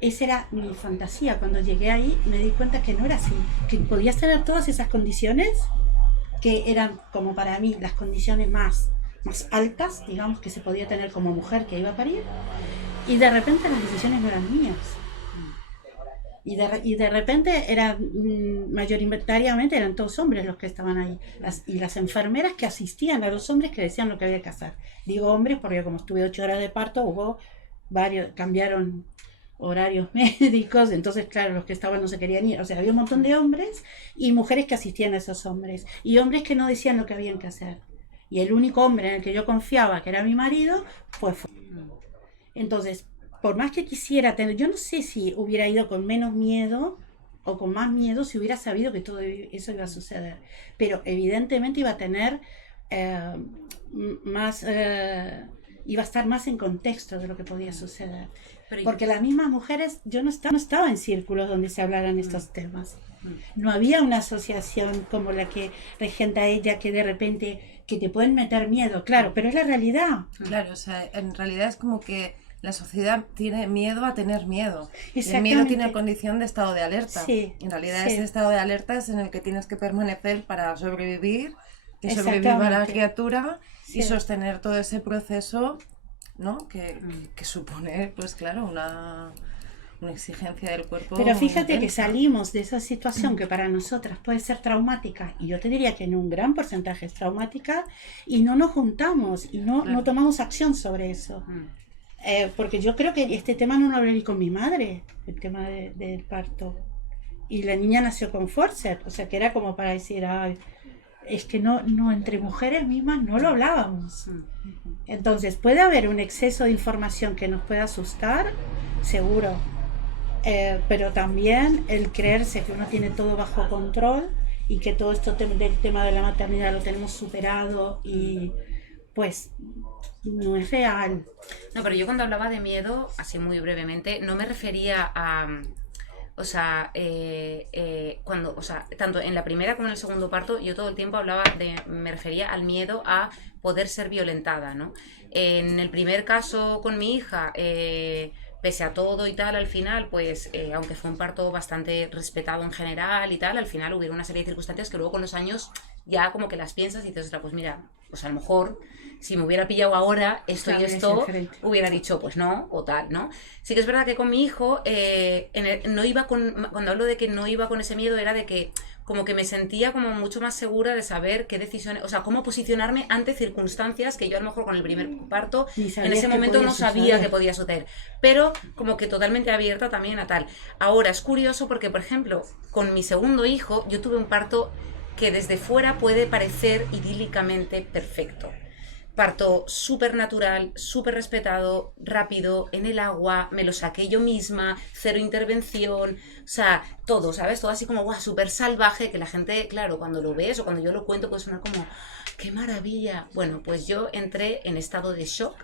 Esa era mi fantasía. Cuando llegué ahí me di cuenta que no era así, que podías tener todas esas condiciones que eran como para mí las condiciones más altas, digamos, que se podía tener como mujer que iba a parir, y de repente las decisiones no eran mías. Y de repente mayoritariamente eran todos hombres los que estaban ahí. Y las enfermeras que asistían a los hombres que decían lo que había que hacer. Digo hombres porque como estuve 8 horas de parto, cambiaron horarios médicos, entonces claro, los que estaban no se querían ir. O sea, había un montón de hombres y mujeres que asistían a esos hombres. Y hombres que no decían lo que habían que hacer. Y el único hombre en el que yo confiaba, que era mi marido, pues fue. Entonces, por más que quisiera tener, yo no sé si hubiera ido con menos miedo o con más miedo si hubiera sabido que todo eso iba a suceder, pero evidentemente iba a tener más iba a estar más en contexto de lo que podía suceder. Pero Porque las mismas mujeres, yo no estaba en círculos donde se hablaran estos temas. No había una asociación como la que regenta ella, que de repente, que te pueden meter miedo, claro, pero es la realidad. Claro, o sea, en realidad es como que la sociedad tiene miedo a tener miedo. Y el Exactamente. miedo tiene condición de estado de alerta. Sí, En realidad sí. ese estado de alerta es en el que tienes que permanecer para sobrevivir, que sobreviva la Exactamente. criatura y Sí. sostener todo ese proceso, ¿no? Que supone, pues claro, una exigencia del cuerpo. Pero fíjate que intensa. salimos de esa situación que para nosotras puede ser traumática, y yo te diría que en un gran porcentaje es traumática, y no nos juntamos y no, Claro. no tomamos acción sobre eso. Porque yo creo que este tema no lo hablé ni con mi madre, el tema del parto. Y la niña nació con forceps, o sea que era como para decir, ay, es que no, entre mujeres mismas no lo hablábamos. Entonces puede haber un exceso de información que nos pueda asustar, seguro. Pero también el creerse que uno tiene todo bajo control y que todo esto del tema de la maternidad lo tenemos superado y pues no es real. No, pero yo cuando hablaba de miedo, así muy brevemente, no me refería a... O sea, cuando, o sea, tanto en la primera como en el segundo parto, yo todo el tiempo me refería al miedo a poder ser violentada, ¿no? En el primer caso con mi hija, pese a todo y tal, al final, pues, aunque fue un parto bastante respetado en general y tal, al final hubo una serie de circunstancias que luego con los años ya como que las piensas y dices, ostras, pues mira, pues a lo mejor si me hubiera pillado ahora esto Claro, y es esto, diferente. hubiera dicho pues no, o tal, ¿no? Sí que es verdad que con mi hijo, no iba cuando hablo de que no iba con ese miedo, era de que como que me sentía como mucho más segura de saber qué decisiones, o sea, cómo posicionarme ante circunstancias que yo a lo mejor con el primer parto Ni en sabías ese que momento podía no sabía suceder. que podía suceder, pero como que totalmente abierta también a tal. Ahora es curioso porque, por ejemplo, con mi segundo hijo yo tuve un parto que desde fuera puede parecer idílicamente perfecto. Parto súper natural, súper respetado, rápido, en el agua, me lo saqué yo misma, cero intervención, o sea, todo, ¿sabes? Todo así como, guau, súper salvaje, que la gente, claro, cuando lo ves o cuando yo lo cuento puede sonar como, ¡qué maravilla! Bueno, pues yo entré en estado de shock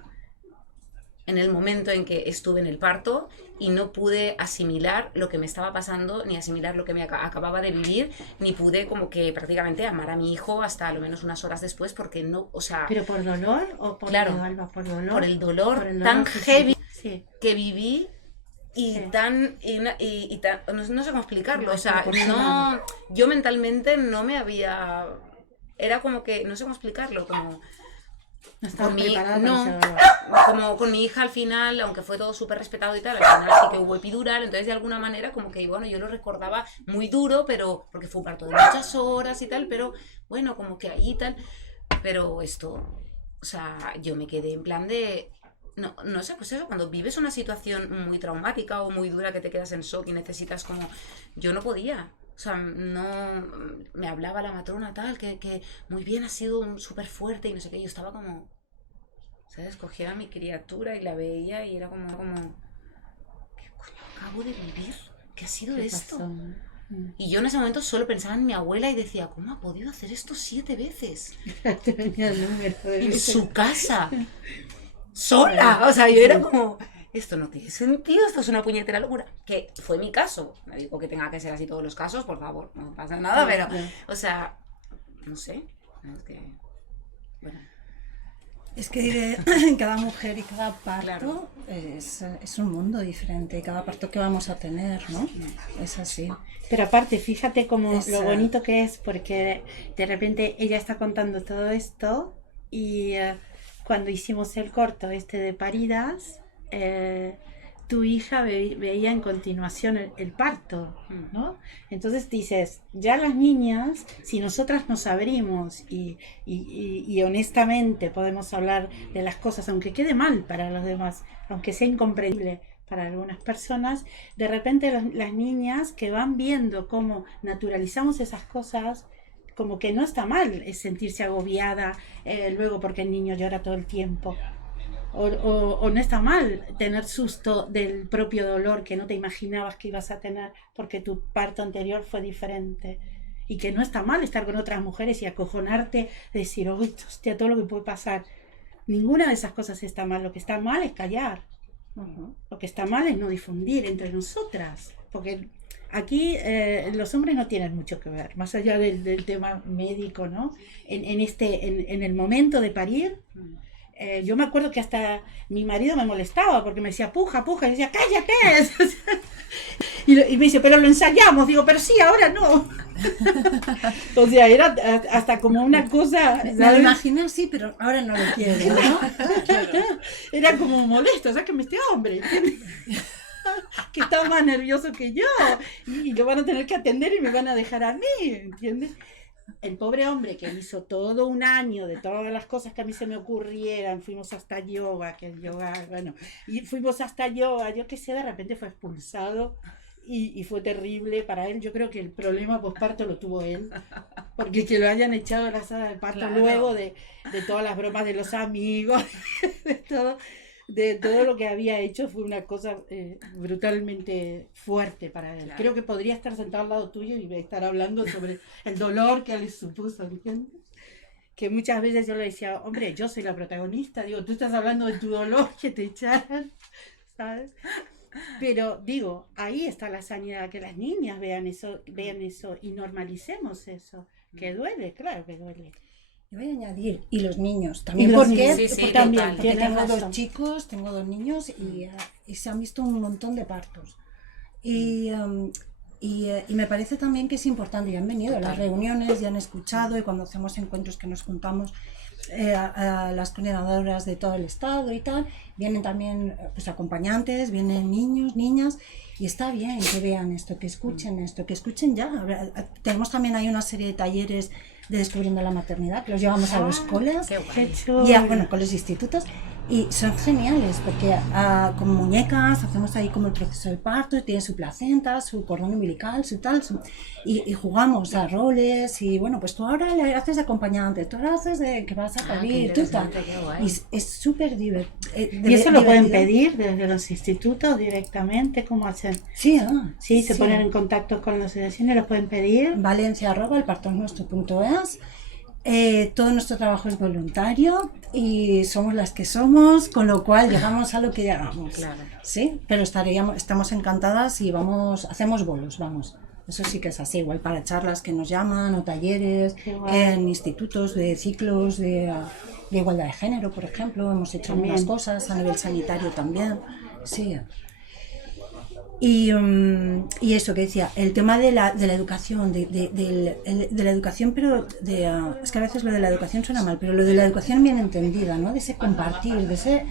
en el momento en que estuve en el parto y no pude asimilar lo que me estaba pasando, ni asimilar lo que me acababa de vivir, ni pude como que prácticamente amar a mi hijo hasta al menos unas horas después porque no, o sea, ¿Pero por dolor o por Claro, miedo, Alba? ¿Por dolor? por el dolor Por el tan que heavy sí. que viví y Sí. tan, y tan no sé cómo explicarlo, o sea, Desproporcionado. no, yo mentalmente no me había, era como que, no sé cómo explicarlo, como... No estaba Con mi, preparada para no, ese dolor. como con mi hija al final, aunque fue todo súper respetado y tal, al final sí que hubo epidural, entonces de alguna manera como que, bueno, yo lo recordaba muy duro, pero porque fue un parto de muchas horas y tal, pero bueno, como que ahí tal, pero esto, o sea, yo me quedé en plan de, no sé, pues eso, cuando vives una situación muy traumática o muy dura que te quedas en shock y necesitas como, yo no podía. O sea, no me hablaba la matrona tal, que muy bien, ha sido súper fuerte y no sé qué. Yo estaba como, ¿sabes? Cogía a mi criatura y la veía y era como ¿qué coño acabo de vivir? ¿Qué ha sido ¿Qué esto? pasó? Y yo en ese momento solo pensaba en mi abuela y decía, ¿cómo ha podido hacer esto 7 veces? Te venía el número de En veces. su casa. Sola. O sea, yo era como, esto no tiene sentido, esto es una puñetera locura. Que fue mi caso. No digo que tenga que ser así todos los casos, por favor, no pasa nada, pero, Ya. o sea, no sé. Es que, bueno, Es que cada mujer y cada parto Claro. es un mundo diferente, cada parto que vamos a tener, ¿no? Es así. Pero aparte, fíjate como Es, lo bonito que es, porque de repente ella está contando todo esto y cuando hicimos el corto este de paridas, tu hija veía en continuación el parto, ¿no? Entonces dices, ya las niñas, si nosotras nos abrimos y honestamente podemos hablar de las cosas, aunque quede mal para los demás, aunque sea incomprensible para algunas personas, de repente las niñas que van viendo cómo naturalizamos esas cosas, como que no está mal es sentirse agobiada luego porque el niño llora todo el tiempo. O no está mal tener susto del propio dolor que no te imaginabas que ibas a tener porque tu parto anterior fue diferente. Y que no está mal estar con otras mujeres y acojonarte, decir, uy, hostia, todo lo que puede pasar. Ninguna de esas cosas está mal. Lo que está mal es callar. Ujú. Lo que está mal es no difundir entre nosotras. Porque aquí los hombres no tienen mucho que ver, más allá del tema médico, ¿no? En el momento de parir, yo me acuerdo que hasta mi marido me molestaba porque me decía, puja, puja, y decía, cállate. Y me dice, pero lo ensayamos. Digo, pero sí, ahora no. O sea, era hasta como una cosa, Me lo ¿sabes? imaginé así, pero ahora no lo quiero, ¿no? Era como molesto, sáqueme este hombre, ¿entiendes? Que está más nervioso que yo y lo van a tener que atender y me van a dejar a mí, ¿entiendes? El pobre hombre que hizo todo un año de todas las cosas que a mí se me ocurrieran, fuimos hasta yoga, que el yoga, bueno, y fuimos hasta yoga, yo qué sé, de repente fue expulsado y fue terrible para él. Yo creo que el problema posparto lo tuvo él, porque que lo hayan echado de la sala de parto Claro. luego de todas las bromas de los amigos, de todo lo que había hecho, fue una cosa brutalmente fuerte para él. Claro. Creo que podría estar sentado al lado tuyo y estar hablando sobre el dolor que le supuso, ¿entiendes? Que muchas veces yo le decía, hombre, yo soy la protagonista, digo, tú estás hablando de tu dolor que te echaran, ¿sabes? Pero digo, ahí está la sanidad, que las niñas vean eso y normalicemos eso, que duele, claro que duele. Yo voy a añadir, y los niños también, Y los porque, niños, Sí, sí, también, total. porque tienes tengo razón. dos chicos, tengo dos niños y se han visto un montón de partos. Y me parece también que es importante, y han venido a las reuniones, y han escuchado, y cuando hacemos encuentros que nos juntamos a las coordinadoras de todo el estado y tal, vienen también pues acompañantes, vienen niños, niñas, y está bien que vean esto, que escuchen ya. Tenemos también ahí una serie de talleres de Descubriendo la Maternidad, que los llevamos a los coles, Qué guay. Qué chulo. y bueno, con los institutos, y son geniales porque con muñecas hacemos ahí como el proceso del parto, tiene su placenta, su cordón umbilical, su tal, y jugamos a roles, y bueno, pues tú ahora le haces de acompañante, tú ahora haces de que vas a qué parir, tú tal. interesante, qué guay. Y es súper divertido. ¿Y eso lo pueden pedir desde los institutos directamente? ¿Cómo hacen? Sí, Sí, se sí. ponen en contacto con las asociaciones, los pueden pedir. Valencia@elpartosnuestro.es. Todo nuestro trabajo es voluntario y somos las que somos, con lo cual llegamos a lo que llegamos. Claro. Sí, pero estamos encantadas y hacemos bolos, vamos. Eso sí que es así, igual para charlas que nos llaman o talleres Qué guay. en institutos de ciclos de igualdad de género, por ejemplo. Hemos hecho También. algunas cosas a nivel sanitario también. Sí. Y eso que decía, el tema de la educación, de la educación, pero es que a veces lo de la educación suena mal, pero lo de la educación bien entendida, ¿no? De ese compartir, de ese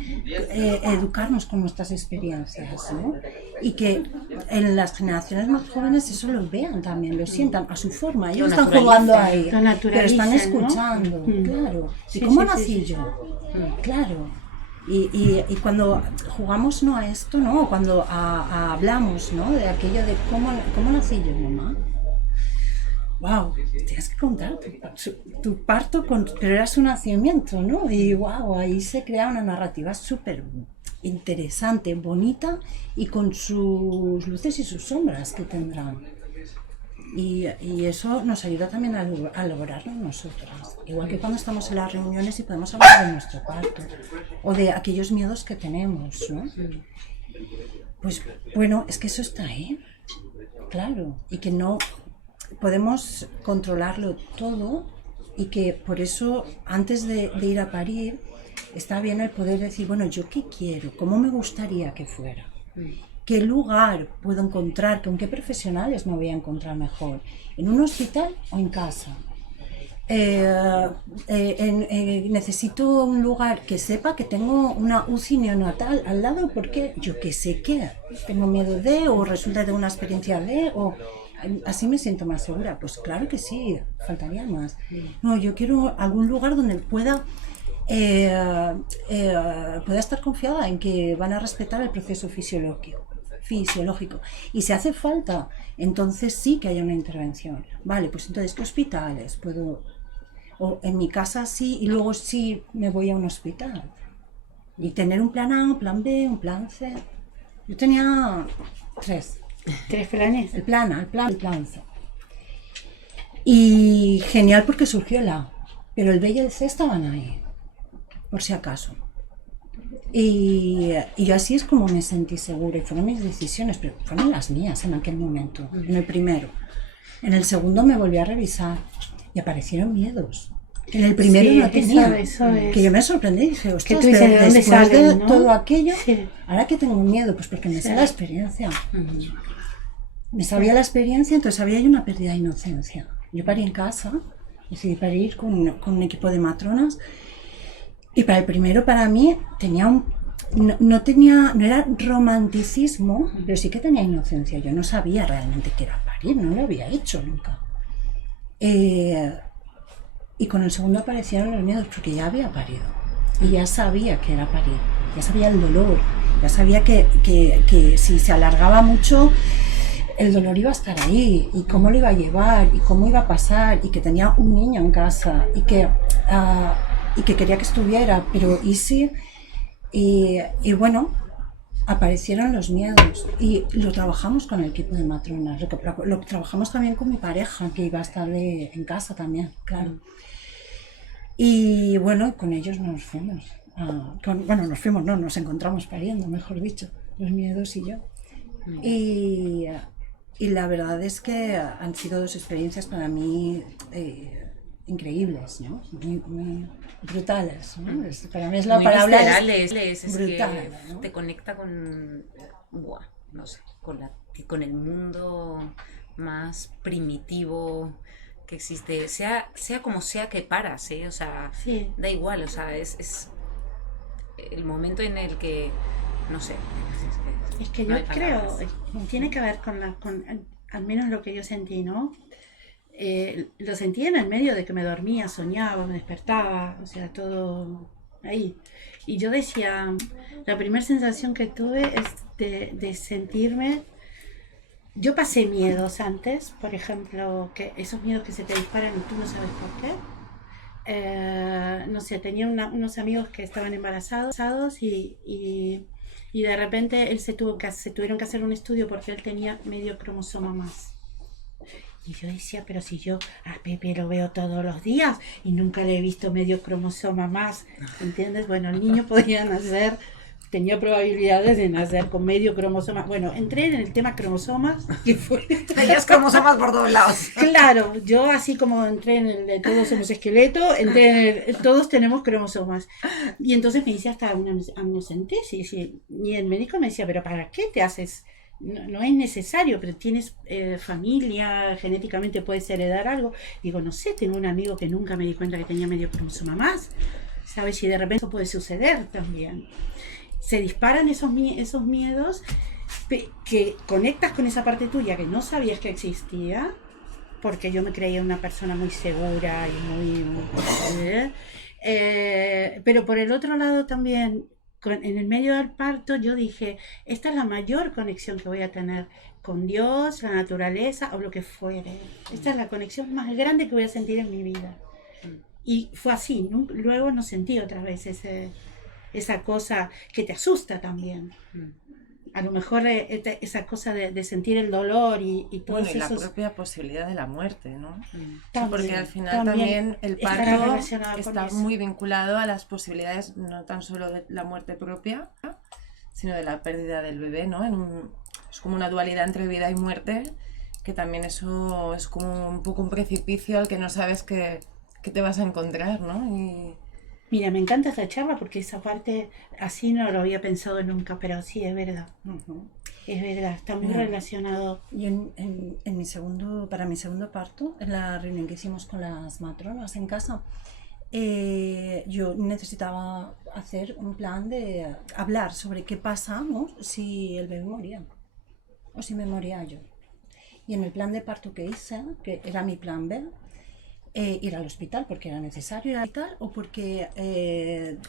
educarnos con nuestras experiencias, ¿no? Y que en las generaciones más jóvenes eso lo vean también, lo sientan a su forma. Ellos Lo están naturalicen, jugando ahí, lo pero naturalicen, están ¿no? escuchando, Mm. claro. ¿Y Sí, cómo sí, sí, nací sí. yo? Claro. Y cuando jugamos no a esto, ¿no? Cuando hablamos, ¿no? De aquello de cómo nací yo, mamá. Wow, tienes que contar tu parto, pero era su nacimiento, ¿no? Y wow, ahí se crea una narrativa súper interesante, bonita y con sus luces y sus sombras que tendrán. Y eso nos ayuda también a lograrlo nosotras. Igual que cuando estamos en las reuniones y podemos hablar de nuestro parto o de aquellos miedos que tenemos, ¿no? Pues bueno, es que eso está ahí, claro, y que no podemos controlarlo todo y que por eso antes de ir a parir está bien el poder decir, bueno, ¿yo qué quiero? ¿Cómo me gustaría que fuera? ¿Qué lugar puedo encontrar? ¿Con qué profesionales me voy a encontrar mejor? ¿En un hospital o en casa? Necesito un lugar que sepa que tengo una UCI neonatal al lado porque yo qué sé qué, tengo miedo de, o resulta que tengo una experiencia de, o así me siento más segura. Pues claro que sí, faltaría más. No, yo quiero algún lugar donde pueda estar confiada en que van a respetar el proceso fisiológico. Y si hace falta, entonces sí que haya una intervención. Vale, pues entonces, ¿qué hospitales puedo? O en mi casa sí, y luego sí me voy a un hospital. Y tener un plan A, un plan B, un plan C. Yo tenía 3. 3 planes. El plan A, el plan C. Y genial porque surgió el A, pero el B y el C estaban ahí. por si acaso. Y yo así es como me sentí segura y fueron mis decisiones, pero fueron las mías en aquel momento, en el primero. En el segundo me volví a revisar y aparecieron miedos. En el primero Sí, no tenía. eso es. Que yo me sorprendí y dije, ostras, tú dices, pero ¿de dónde después de salen, no? todo aquello, Sí. ahora que tengo miedo, pues porque me sé la experiencia. Me sabía la experiencia, entonces había ahí una pérdida de inocencia. Yo parí en casa, decidí parir con un equipo de matronas y para el primero, para mí, tenía no era romanticismo, pero sí que tenía inocencia. Yo no sabía realmente qué era parir, no lo había hecho nunca. Y con el segundo aparecieron los miedos porque ya había parido y ya sabía que era parir, ya sabía el dolor, ya sabía que si se alargaba mucho el dolor iba a estar ahí y cómo lo iba a llevar y cómo iba a pasar y que tenía un niño en casa y que quería que estuviera, pero ¿y si? Y bueno, aparecieron los miedos y lo trabajamos con el equipo de matronas, lo trabajamos también con mi pareja que iba a estar en casa también, claro. Y bueno, con ellos nos fuimos, nos encontramos pariendo, mejor dicho, los miedos y yo. Y la verdad es que han sido dos experiencias para mí increíbles, ¿no? Muy brutales, ¿no? Para mí es la Muy palabra viscerales, es brutal, que ¿no? te conecta con, no sé, con el mundo más primitivo que existe, sea como sea que paras, ¿eh? O sea, Sí. da igual, o sea, es el momento en el que, no sé, Es que no yo hay creo, palabras. tiene que ver con al menos lo que yo sentí, ¿no? Lo sentí en el medio de que me dormía, soñaba, me despertaba, o sea, todo ahí. Y yo decía, la primera sensación que tuve es de sentirme. Yo pasé miedos antes, por ejemplo, que esos miedos que se te disparan y tú no sabes por qué. No sé, tenía unos amigos que estaban embarazados y de repente se tuvieron que hacer un estudio porque él tenía medio cromosoma más. Y yo decía, pero si yo a Pepe lo veo todos los días y nunca le he visto medio cromosoma más, ¿entiendes? Bueno, el niño podía nacer, tenía probabilidades de nacer con medio cromosoma. Bueno, entré en el tema cromosomas y fue... Tenías cromosomas por todos lados. Claro, yo así como entré en el de todos somos esqueleto, entré en el todos tenemos cromosomas. Y entonces me hice hasta una amniocentesis y el médico me decía, pero ¿para qué te haces? No es necesario, pero tienes familia, genéticamente puedes heredar algo. Digo, no sé, tengo un amigo que nunca me di cuenta que tenía medio cromosoma más. ¿Sabes? Y de repente eso puede suceder también. Se disparan esos miedos que conectas con esa parte tuya que no sabías que existía, porque yo me creía una persona muy segura y pero por el otro lado también, en el medio del parto, yo dije, esta es la mayor conexión que voy a tener con Dios, la naturaleza o lo que fuere. Esta es la conexión más grande que voy a sentir en mi vida. Y fue así, luego no sentí otra vez esa cosa que te asusta también. A lo mejor esa cosa de sentir el dolor y todos Bueno, y la esos... propia posibilidad de la muerte, ¿no? También, Porque al final también el estará parto relacionado con está eso. muy vinculado a las posibilidades no tan solo de la muerte propia, sino de la pérdida del bebé, ¿no? Es como una dualidad entre vida y muerte, que también eso es como un poco un precipicio al que no sabes que te vas a encontrar, ¿no? Y Mira, me encanta esta charla porque esa parte así no lo había pensado nunca, pero sí, es verdad. Es verdad, está muy relacionado. Y para mi segundo parto, en la reunión que hicimos con las matronas en casa, yo necesitaba hacer un plan de hablar sobre qué pasamos si el bebé moría o si me moría yo. Y en el plan de parto que hice, que era mi plan B, ir al hospital porque era necesario ir al hospital o porque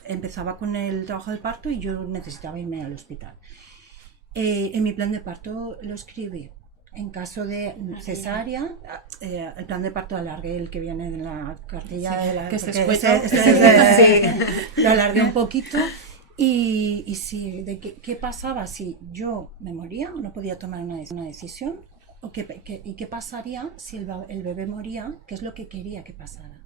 empezaba con el trabajo del parto y yo necesitaba irme al hospital. En mi plan de parto lo escribí. En caso de cesárea, el plan de parto alargué el que viene en la cartilla de la... que se porque escucha. lo alargué un poquito. Y sí, de qué pasaba si yo me moría o no podía tomar una decisión. ¿Y qué pasaría si el bebé moría? ¿Qué es lo que quería que pasara?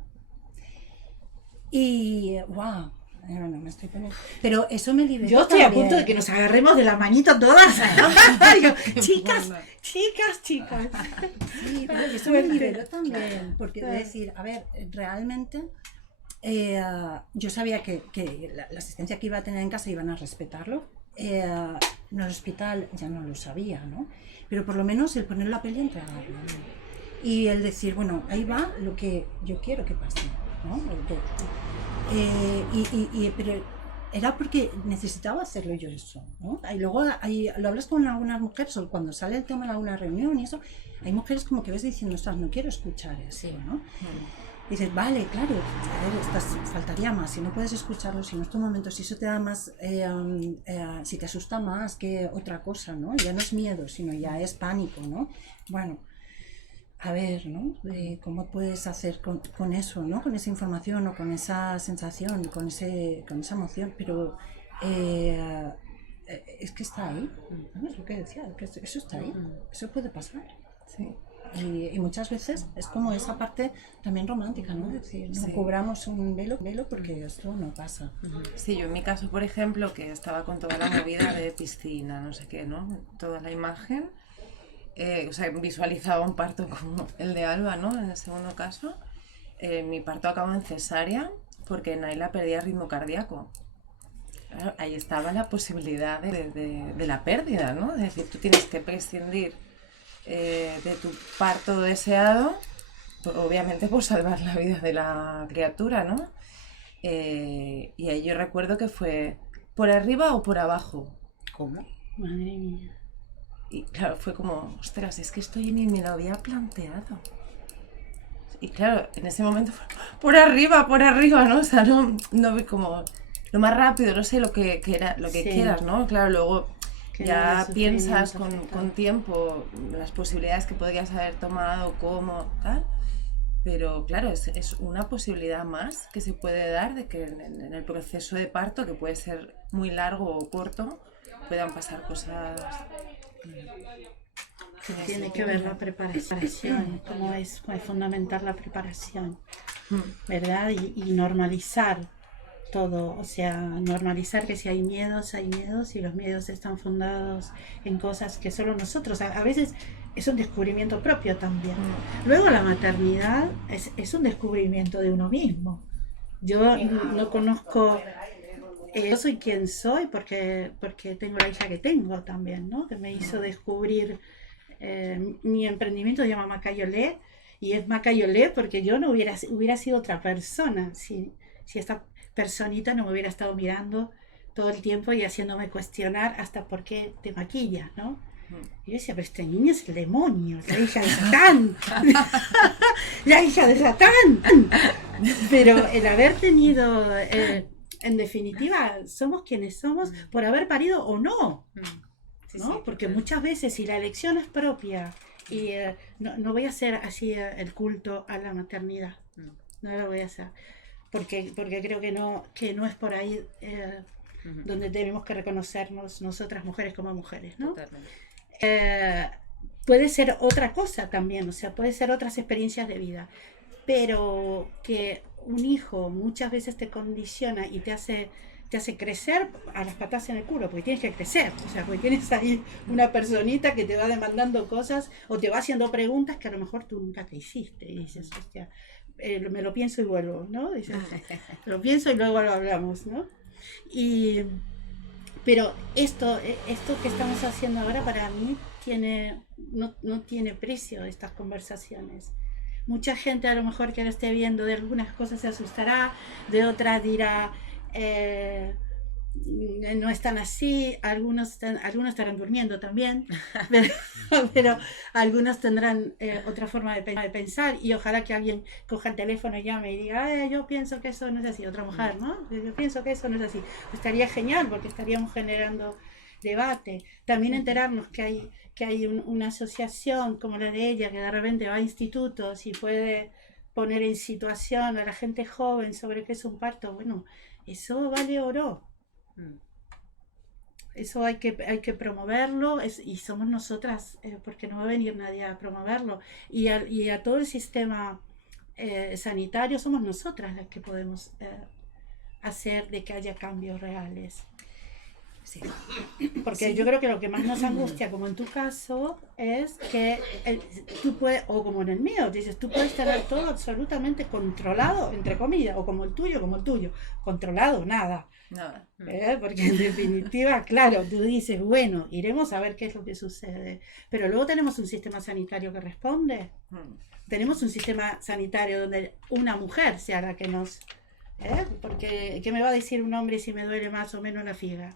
Y wow, Bueno, me estoy poniendo... Pero eso me liberó Yo estoy a también. punto de que nos agarremos de la manito todas. Digo, chicas, chicas, chicas. Sí, pero eso me liberó también, porque de decir, a ver, realmente yo sabía que la asistencia que iba a tener en casa iban a respetarlo. En el hospital ya no lo sabía, ¿no? Pero por lo menos el poner la peli entre entregarlo, ¿no? Y el decir, bueno, ahí va lo que yo quiero que pase, ¿no? Pero era porque necesitaba hacerlo yo eso, ¿no? Y luego lo hablas con algunas mujeres, o cuando sale el tema en alguna reunión y eso, hay mujeres como que ves diciendo, ostras, no quiero escuchar eso, ¿no? Y dices, vale, claro, a ver, faltaría más, si no puedes escucharlo, si no es tu momento, si eso te da más, si te asusta más que otra cosa, ¿no? Ya no es miedo, sino ya es pánico, ¿no? Bueno, a ver, ¿no? ¿Cómo puedes hacer con eso, ¿no? Con esa información o con esa sensación, con esa emoción, pero es que está ahí, ¿no? Es lo que decía, que eso está ahí, eso puede pasar. Sí. Y muchas veces es como esa parte también romántica, ¿no? Es decir, no cobramos un velo porque esto no pasa. Sí, yo en mi caso, por ejemplo, que estaba con toda la movida de piscina, no sé qué, ¿no? Toda la imagen, o sea, visualizaba un parto como el de Alba, ¿no? En el segundo caso, mi parto acabó en cesárea porque Naila perdía ritmo cardíaco. Claro, ahí estaba la posibilidad de la pérdida, ¿no? Es decir, tú tienes que prescindir de tu parto deseado, obviamente por salvar la vida de la criatura, ¿no? Y ahí yo recuerdo que fue por arriba o por abajo. ¿Cómo? Madre mía. Y claro, fue como, ostras, es que esto yo ni me lo había planteado. Y claro, en ese momento fue por arriba, ¿no? O sea, no vi como lo más rápido, no sé lo que quieras, ¿no? Claro, luego Que ya no haya piensas sufrimiento, con tiempo las posibilidades que podrías haber tomado, cómo, tal. Pero claro, es una posibilidad más que se puede dar de que en el proceso de parto, que puede ser muy largo o corto, puedan pasar cosas. Tiene que ver la preparación, cómo es fundamental la preparación, ¿verdad? Y normalizar todo, o sea, normalizar que si hay miedos y los miedos están fundados en cosas que solo nosotros, a veces es un descubrimiento propio también. Luego la maternidad es un descubrimiento de uno mismo. Yo no conozco, yo soy quien soy porque tengo la hija que tengo también, ¿no? Que me hizo descubrir mi emprendimiento se llama Macayolé y es Macayolé porque yo no hubiera sido otra persona si esta personita no me hubiera estado mirando todo el tiempo y haciéndome cuestionar hasta por qué te maquillas, ¿no? Y yo decía, pero este niño es el demonio, la hija de Satán, la hija de Satán. Pero el haber tenido, en definitiva, somos quienes somos por haber parido o no. ¿No? Porque muchas veces si la elección es propia y no voy a hacer así el culto a la maternidad, no lo voy a hacer, porque creo que no es por ahí donde tenemos que reconocernos nosotras mujeres como mujeres, ¿no? Puede ser otra cosa también, o sea, puede ser otras experiencias de vida, pero que un hijo muchas veces te condiciona y te hace crecer a las patas en el culo, porque tienes que crecer, o sea, porque tienes ahí una personita que te va demandando cosas o te va haciendo preguntas que a lo mejor tú nunca te hiciste, y dices, hostia, me lo pienso y vuelvo, ¿no? Dices, lo pienso y luego lo hablamos, ¿no? Pero esto que estamos haciendo ahora para mí no tiene precio, estas conversaciones. Mucha gente a lo mejor que lo esté viendo de algunas cosas se asustará, de otras dirá, no están así, algunos estarán durmiendo también, pero algunos tendrán otra forma de pensar y ojalá que alguien coja el teléfono y llame y diga, yo pienso que eso no es así, otra mujer, ¿no? Yo pienso que eso no es así. Estaría genial porque estaríamos generando debate. También enterarnos que hay una asociación como la de ella que de repente va a institutos y puede poner en situación a la gente joven sobre qué es un parto. Bueno, eso vale oro. Eso hay que promoverlo y somos nosotras, porque no va a venir nadie a promoverlo. Y a todo el sistema sanitario somos nosotras las que podemos hacer de que haya cambios reales. Sí. Porque yo creo que lo que más nos angustia, como en tu caso, es que tú puedes, o como en el mío, dices, tú puedes tener todo absolutamente controlado, entre comillas, o como el tuyo, controlado, nada. Nada. Porque en definitiva, claro, tú dices, bueno, iremos a ver qué es lo que sucede. Pero luego tenemos un sistema sanitario que responde. Tenemos un sistema sanitario donde una mujer sea la que nos... Porque, ¿qué me va a decir un hombre si me duele más o menos la figa?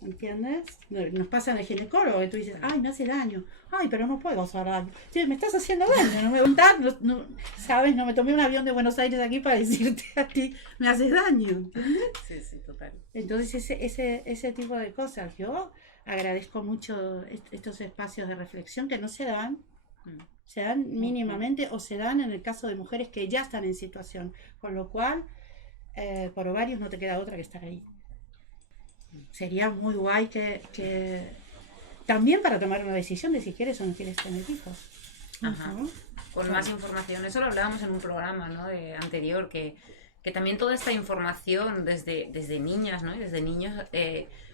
¿Entiendes? Nos pasa en el ginecólogo y tú dices, ay, me hace daño, ay, pero no puedo hacer daño. Sí, me estás haciendo daño, no me ¿sabes? No me tomé un avión de Buenos Aires aquí para decirte a ti, me haces daño, ¿entiendes? Sí, total. Entonces ese tipo de cosas, yo agradezco mucho estos espacios de reflexión que no se dan mínimamente o se dan en el caso de mujeres que ya están en situación, con lo cual por ovarios no te queda otra que estar ahí. Sería muy guay que también para tomar una decisión de si quieres o no quieres tener hijos. Ajá. Con más información. Eso lo hablábamos en un programa, ¿no? Anterior, que también toda esta información desde niñas, ¿no? Y desde niños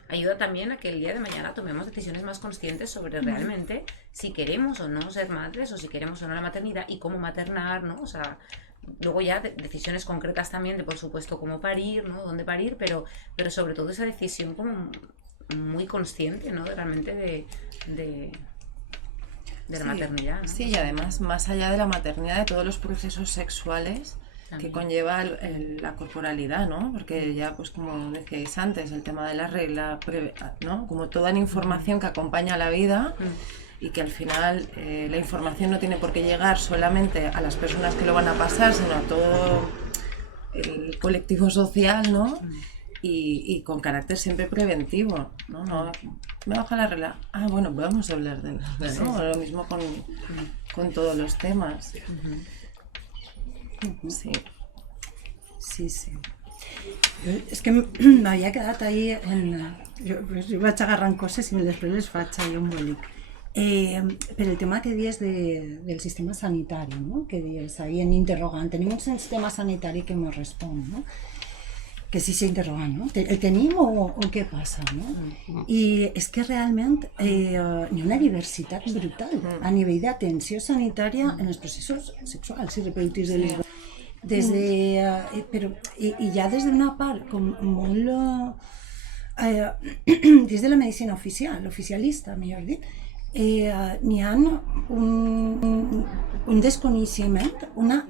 ayuda también a que el día de mañana tomemos decisiones más conscientes sobre realmente si queremos o no ser madres o si queremos o no la maternidad y cómo maternar, ¿no? O sea, luego ya decisiones concretas también de, por supuesto, cómo parir, ¿no? Dónde parir, pero sobre todo esa decisión como muy consciente, ¿no? Realmente de la maternidad, ¿no? Sí, y además, más allá de la maternidad, de todos los procesos sexuales que conlleva la corporalidad, ¿no? Porque ya, pues como decíais antes, el tema de la regla, ¿no? Como toda la información que acompaña a la vida y que al final la información no tiene por qué llegar solamente a las personas que lo van a pasar, sino a todo el colectivo social, ¿no? Y con carácter siempre preventivo, ¿no? No me baja la regla. Ah, bueno, vamos a hablar de ¿no? Lo mismo con todos los temas. Sí. És que m'havia quedat ahir jo vaig agarrant coses i després les faig ahir un bolic per el tema que dius del sistema sanitari, no? Que dius ahir en interrogant, tenim un sistema sanitari que ens respon, no? Que sí s'interrogant, no? El tenim o què passa, no? I és que realment hi ha una diversitat brutal a nivell d'atenció sanitària en els processos sexuals i reproductius de les dones. Però ja des d'una part com molt des de la medicina oficial, oficialista, millor dit, n'hi ha un desconeixement, una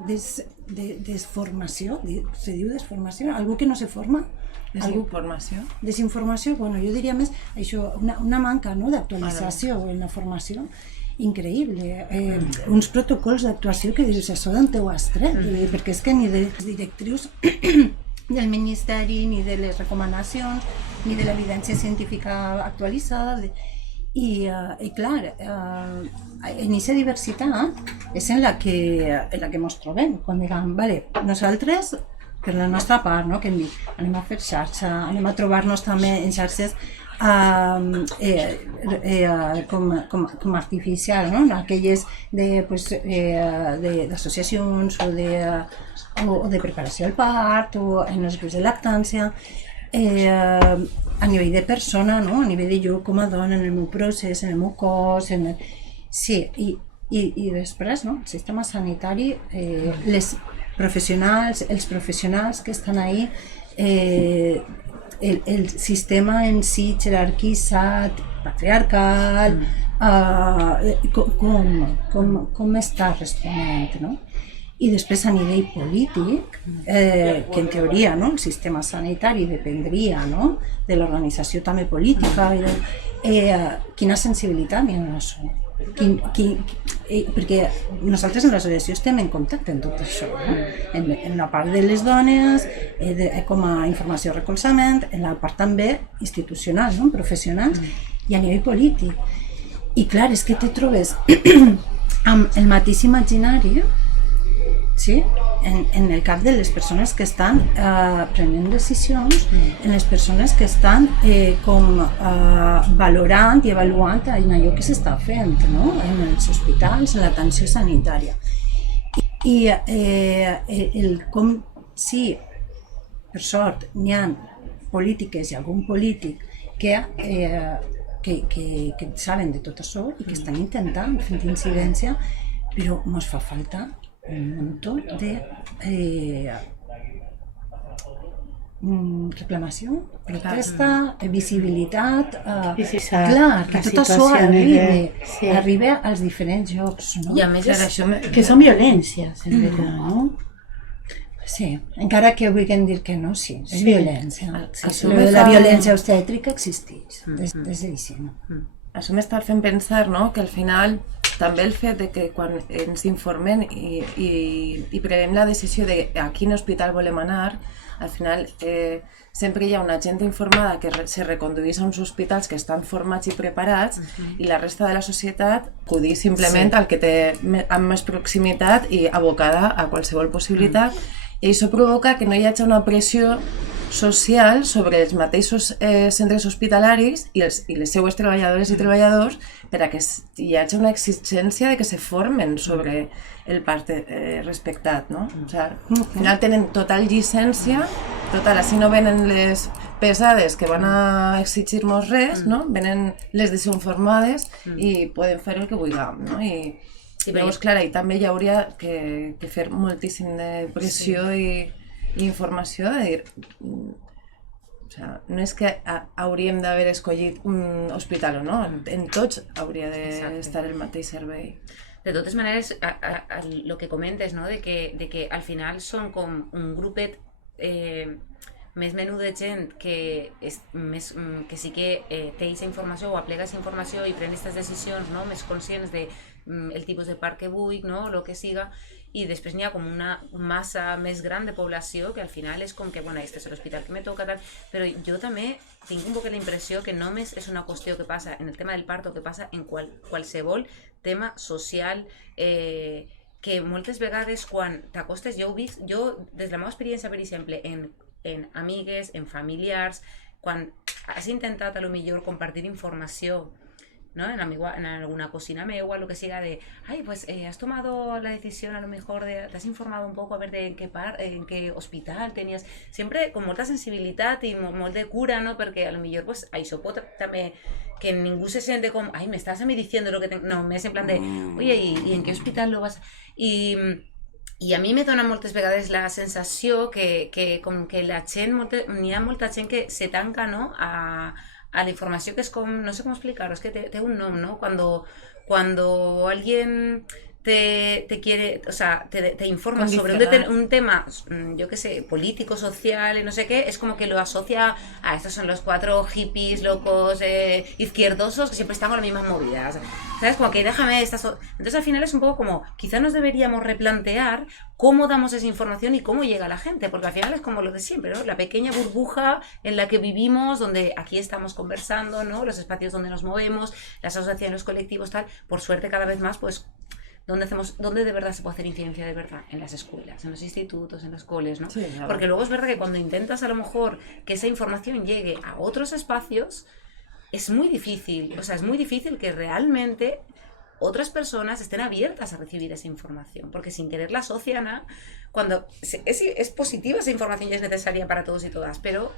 desformació, se diu desformació, algú que no se forma. Desinformació? Desinformació, bueno, jo diria més això, una manca d'actualització en la formació increïble, uns protocols d'actuació que dius, això d'on t'ho has tret, perquè és que ni de les directrius del Ministeri, ni de les recomanacions, ni de l'evidència científica actualitzada, i clar, en aquesta diversitat és en la que ens trobem, quan diguem, vale, nosaltres, per la nostra part, no, que hem dit, anem a fer xarxa, anem a trobar-nos també en xarxes com artificial, no? Aquelles d'associacions o de preparació al part o en els grups de lactància, a nivell de persona, no? A nivell de jo com a dona, en el meu procés, en el meu cos, sí, i després, no? El sistema sanitari, els professionals que estan ahí, el sistema en si jerarquitzat, patriarcal, com està responent, no? I després a nivell polític, que en teoria el sistema sanitari dependria de l'organització també política, quina sensibilitat hi ha en això? Perquè nosaltres en l'associació estem en contacte amb tot això, en la part de les dones com a informació i recolzament, en la part també institucional, professionals, i a nivell polític. I clar, és que te trobes amb el mateix imaginari, sí? En el cap de les persones que estan prenent decisions, en les persones que estan valorant i avaluant allò que s'està fent, no? En els hospitals, en l'atenció sanitària. I com si per sort, n'hi ha polítiques i algun polític que saben de tot això i que estan intentant, fent incidència, però ens fa falta un muntó de reclamació, protesta, visibilitat, clar, que tot això arribi als diferents llocs, no? I a més, que són violències, en veritat, no? Sí, encara que vulguin dir que no, sí, és violència. La violència obstètrica existeix, és així, no? Això m'està fent pensar, no?, que al final també el fet de que quan ens informem i prenem la decisió de a quin hospital volem anar, al final sempre hi ha una gent informada que se recondueix a uns hospitals que estan formats i preparats i la resta de la societat acudir simplement al que té amb més proximitat i abocada a qualsevol possibilitat. I això provoca que no hi hagi una pressió social sobre els mateixos centres hospitalaris i les seues treballadores i treballadors per a que hi hagi una exigència de que se formen sobre el part respectat, no? O sigui, al final tenen total llicència, total, així no venen les pesades que van a exigir-nos res, no? Venen les desinformades i poden fer el que vulguem, no? I llavors, clar, i també hi hauria que fer moltíssim de pressió i informació de dir, o sigui, no és que hauríem d'haver escollit un hospital o no, en tots hauria d'estar el mateix servei. De totes maneres, el que comentes, no? de que al final són com un grupet més menú de gent que sí que té aquesta informació o aplega aquesta informació i pren aquestes decisions, no? Més conscients de el tipus de parc que vull, no? El que siga, i després n'hi ha com una massa més gran de població que al final és com que, bueno, este és l'hospital que me toca, tal, però jo també tinc un poc la impressió que només és una qüestió que passa en el tema del parto, que passa en qualsevol tema social, que moltes vegades quan t'acostes, jo ho vist, jo des de la meva experiència, per exemple, en amigues, en familiars, quan has intentat a lo millor compartir informació, ¿no? En alguna cocina meua, lo que siga de, ay, pues has tomado la decisión a lo mejor te has informado un poco a ver de en qué hospital tenías, siempre con molta sensibilitat i molt de cura, no? Perquè a lo millor pues això pot també que ningú se siente como, ay, me estás a mí diciendo lo que tengo, no, més en plan de, oye, ¿y en qué hospital lo vas? I a mi me dona moltes vegades la sensació que com que la gent, n'hi ha molta gent que se tanca, no?, a la informació que es com, no sé cómo explicaros, que té un nom, ¿no? Cuando alguien te quiere, o sea, te informa sobre un tema, yo qué sé, político, social, no sé qué, es como que lo asocia a estos son los 4 hippies locos izquierdosos que siempre están con las mismas movidas, ¿sabes? Como que déjame estas... Entonces al final es un poco como, quizá nos deberíamos replantear cómo damos esa información y cómo llega a la gente, porque al final es como lo de siempre, ¿no? La pequeña burbuja en la que vivimos, donde aquí estamos conversando, ¿no? Los espacios donde nos movemos, las asociaciones, los colectivos, tal, por suerte cada vez más, pues... ¿Dónde de verdad se puede hacer incidencia de verdad? En las escuelas, en los institutos, en los coles, ¿no? Sí, claro. Porque luego es verdad que cuando intentas a lo mejor que esa información llegue a otros espacios, es muy difícil, o sea, es muy difícil que realmente otras personas estén abiertas a recibir esa información, porque sin querer la asocian a... Cuando es positiva esa información y es necesaria para todos y todas, pero...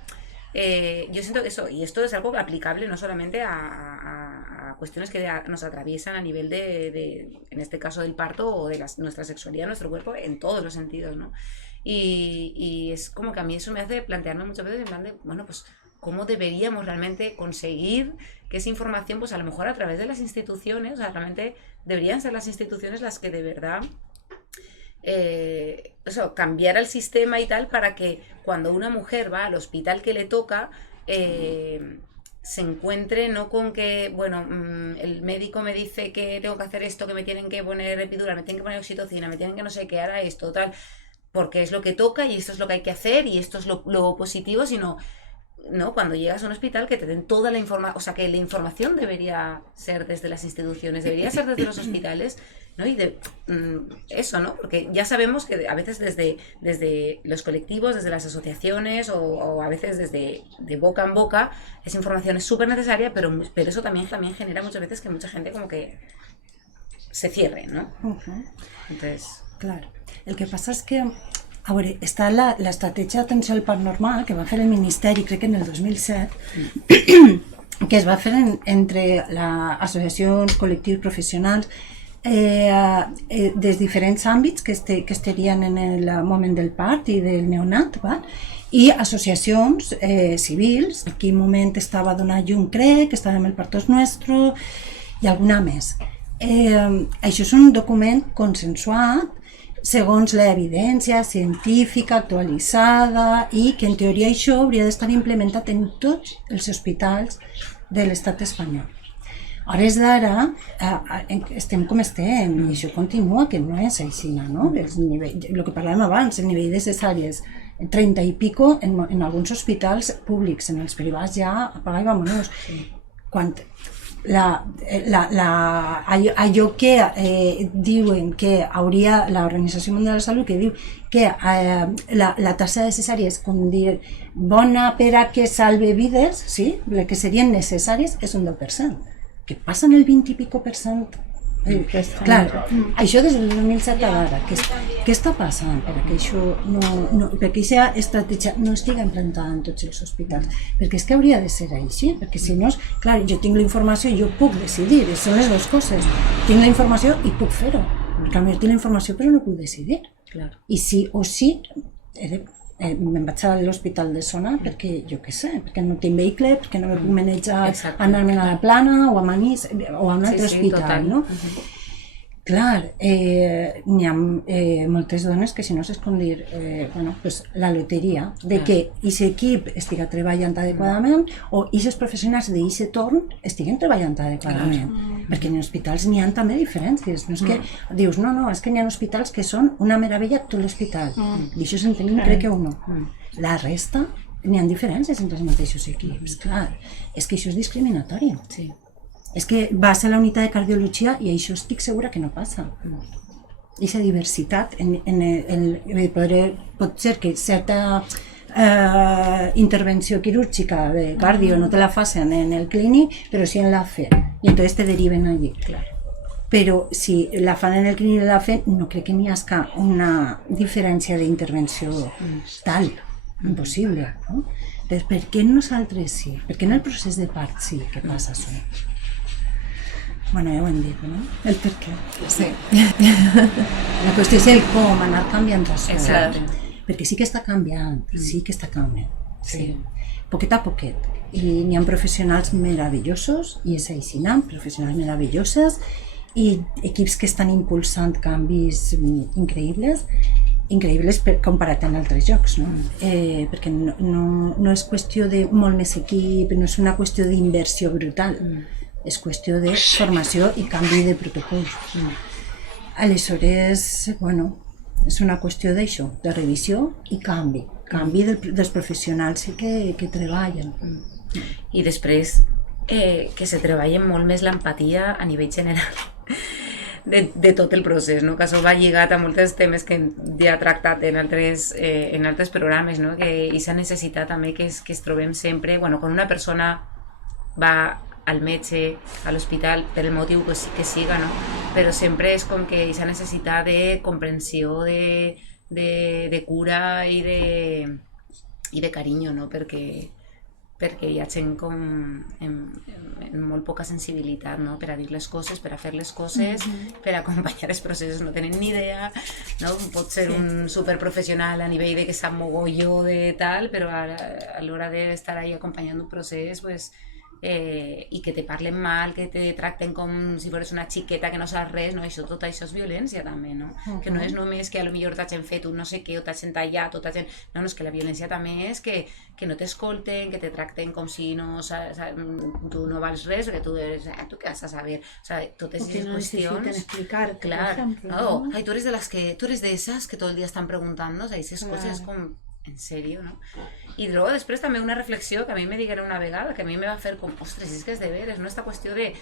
yo siento que eso, y esto es algo aplicable no solamente a cuestiones que nos atraviesan a nivel en este caso del parto o de nuestra sexualidad, nuestro cuerpo, en todos los sentidos, ¿no? Y es como que a mí eso me hace plantearme muchas veces en plan de, bueno, pues, ¿cómo deberíamos realmente conseguir que esa información, pues a lo mejor a través de las instituciones, o sea, realmente deberían ser las instituciones las que de verdad... o sea, cambiar el sistema y tal para que cuando una mujer va al hospital que le toca se encuentre no con que, bueno, el médico me dice que tengo que hacer esto, que me tienen que poner epidural, me tienen que poner oxitocina, me tienen que no sé qué, ahora esto, tal, porque es lo que toca y esto es lo que hay que hacer y esto es lo positivo, sino... ¿no? Cuando llegas a un hospital que te den toda la información, o sea, que la información debería ser desde las instituciones, debería ser desde los hospitales, ¿no? Y eso, ¿no? Porque ya sabemos que a veces desde los colectivos, desde las asociaciones o a veces desde de boca en boca, esa información es súper necesaria, pero eso también genera muchas veces que mucha gente como que se cierre, ¿no? Entonces... Claro. El que passa és que A veure, està l'estratègia d'atenció al part normal que va fer el Ministeri, crec que en el 2007, que es va fer entre les associacions, col·lectius professionals, dels diferents àmbits que estarien en el moment del part i del neonat, i associacions civils. En aquell moment estava donant llum, crec, que estava amb el Partos Nuestro i alguna més. Això és un document consensuat segons l'evidència científica actualitzada i que en teoria això hauria d'estar implementat en tots els hospitals de l'estat espanyol. A hores d'ara estem com estem i això continua, que no és així, no? El que parlàvem abans, el nivell de cesàries 30 i pico en alguns hospitals públics, en els privats ja apaga i vámonos. Quan allò que diuen que hauria l'Organització Mundial de la Salut, que diu que la taxa de cesàries, com dir, bona per a que salve vides, sí, que serien necessàries, és un 10%, que passen el 20 i pico %. Clar, això des del 2007 a ara, què està passant perquè això perquè aquesta estratègia no estigui implantada en tots els hospitals? Perquè és que hauria de ser així, perquè si no, clar, jo tinc la informació i jo puc decidir, són les dues coses, tinc la informació i puc fer-ho, perquè potser tinc la informació però no puc decidir, i sí o sí me'n vaig a l'hospital de zona perquè jo què sé, perquè no tinc vehicle, perquè no me puc manejar, anar-me'n a la Plana o a Manís o a un altre hospital, no? Clar, n'hi ha moltes dones que si no és com dir, la loteria de que aquest equip estigui treballant adequadament o aquests professionals d'aquest torn estiguen treballant adequadament, perquè en hospitals n'hi ha també diferències, no és que dius, no, és que n'hi ha hospitals que són una meravella tot l'hospital, i això se'n tenim crec que uno. La resta n'hi ha diferències entre els mateixos equips, clar, és que això és discriminatori. És que vas a la unitat de cardiologia i això estic segura que no passa. Aquesta diversitat, pot ser que certa intervenció quirúrgica de cardio no te la facen en el clínic, però sí en la FE, i entonces te deriven allí. Però si la fan en el clínic de la FE, no crec que n'hi hagi una diferència d'intervenció tal, impossible. Per què nosaltres sí? Per què en el procés de part sí que passa això? Bueno, ja ho hem dit, no? El per què. Sí. La qüestió és el com, anar canviant això. Perquè sí que està canviant, sí. Poquet a poquet. I n'hi ha professionals meravellosos, i és així, professionals meravelloses, i equips que estan impulsant canvis increïbles comparat amb altres llocs, no? Perquè no és qüestió de molt més equip, no és una qüestió d'inversió brutal, és qüestió de formació i canvi de protocols. Aleshores, és una qüestió d'això, de revisió i canvi dels professionals que treballen. I després que se treballa molt més l'empatia a nivell general de tot el procés, que això va lligat a molts temes que ja he tractat en altres programes, que aquesta necessitat també que es trobem sempre, quan una persona va al metge, a l'hospital, per el motiu que siga, però sempre és com que aquesta necessitat de comprensió, de cura i de carinyo, perquè hi ha gent com amb molt poca sensibilitat per a dir les coses, per a fer les coses, per a acompanyar els processos, no tenen ni idea, pot ser un superprofessional a nivell de que sap mogolló de tal, però a l'hora d'estar ahí acompanyant un procés, i que te parlen mal, que te tracten com si fos una xiqueta que no saps res, tot això és violència també, que no és només que potser t'hagin fet un no sé què o t'hagin tallat, no, és que la violència també és que no t'escolten, que te tracten com si tu no vals res, perquè tu què vas a saber, totes aquestes qüestions, explicar, clar, tu eres de esas que tot el dia estan preguntando, aquestes coses com en sèrio, no? I després també una reflexió que a mi me digueren una vegada, que a mi me va fer com, ostres, és que és de veres, no? Esta qüestió de,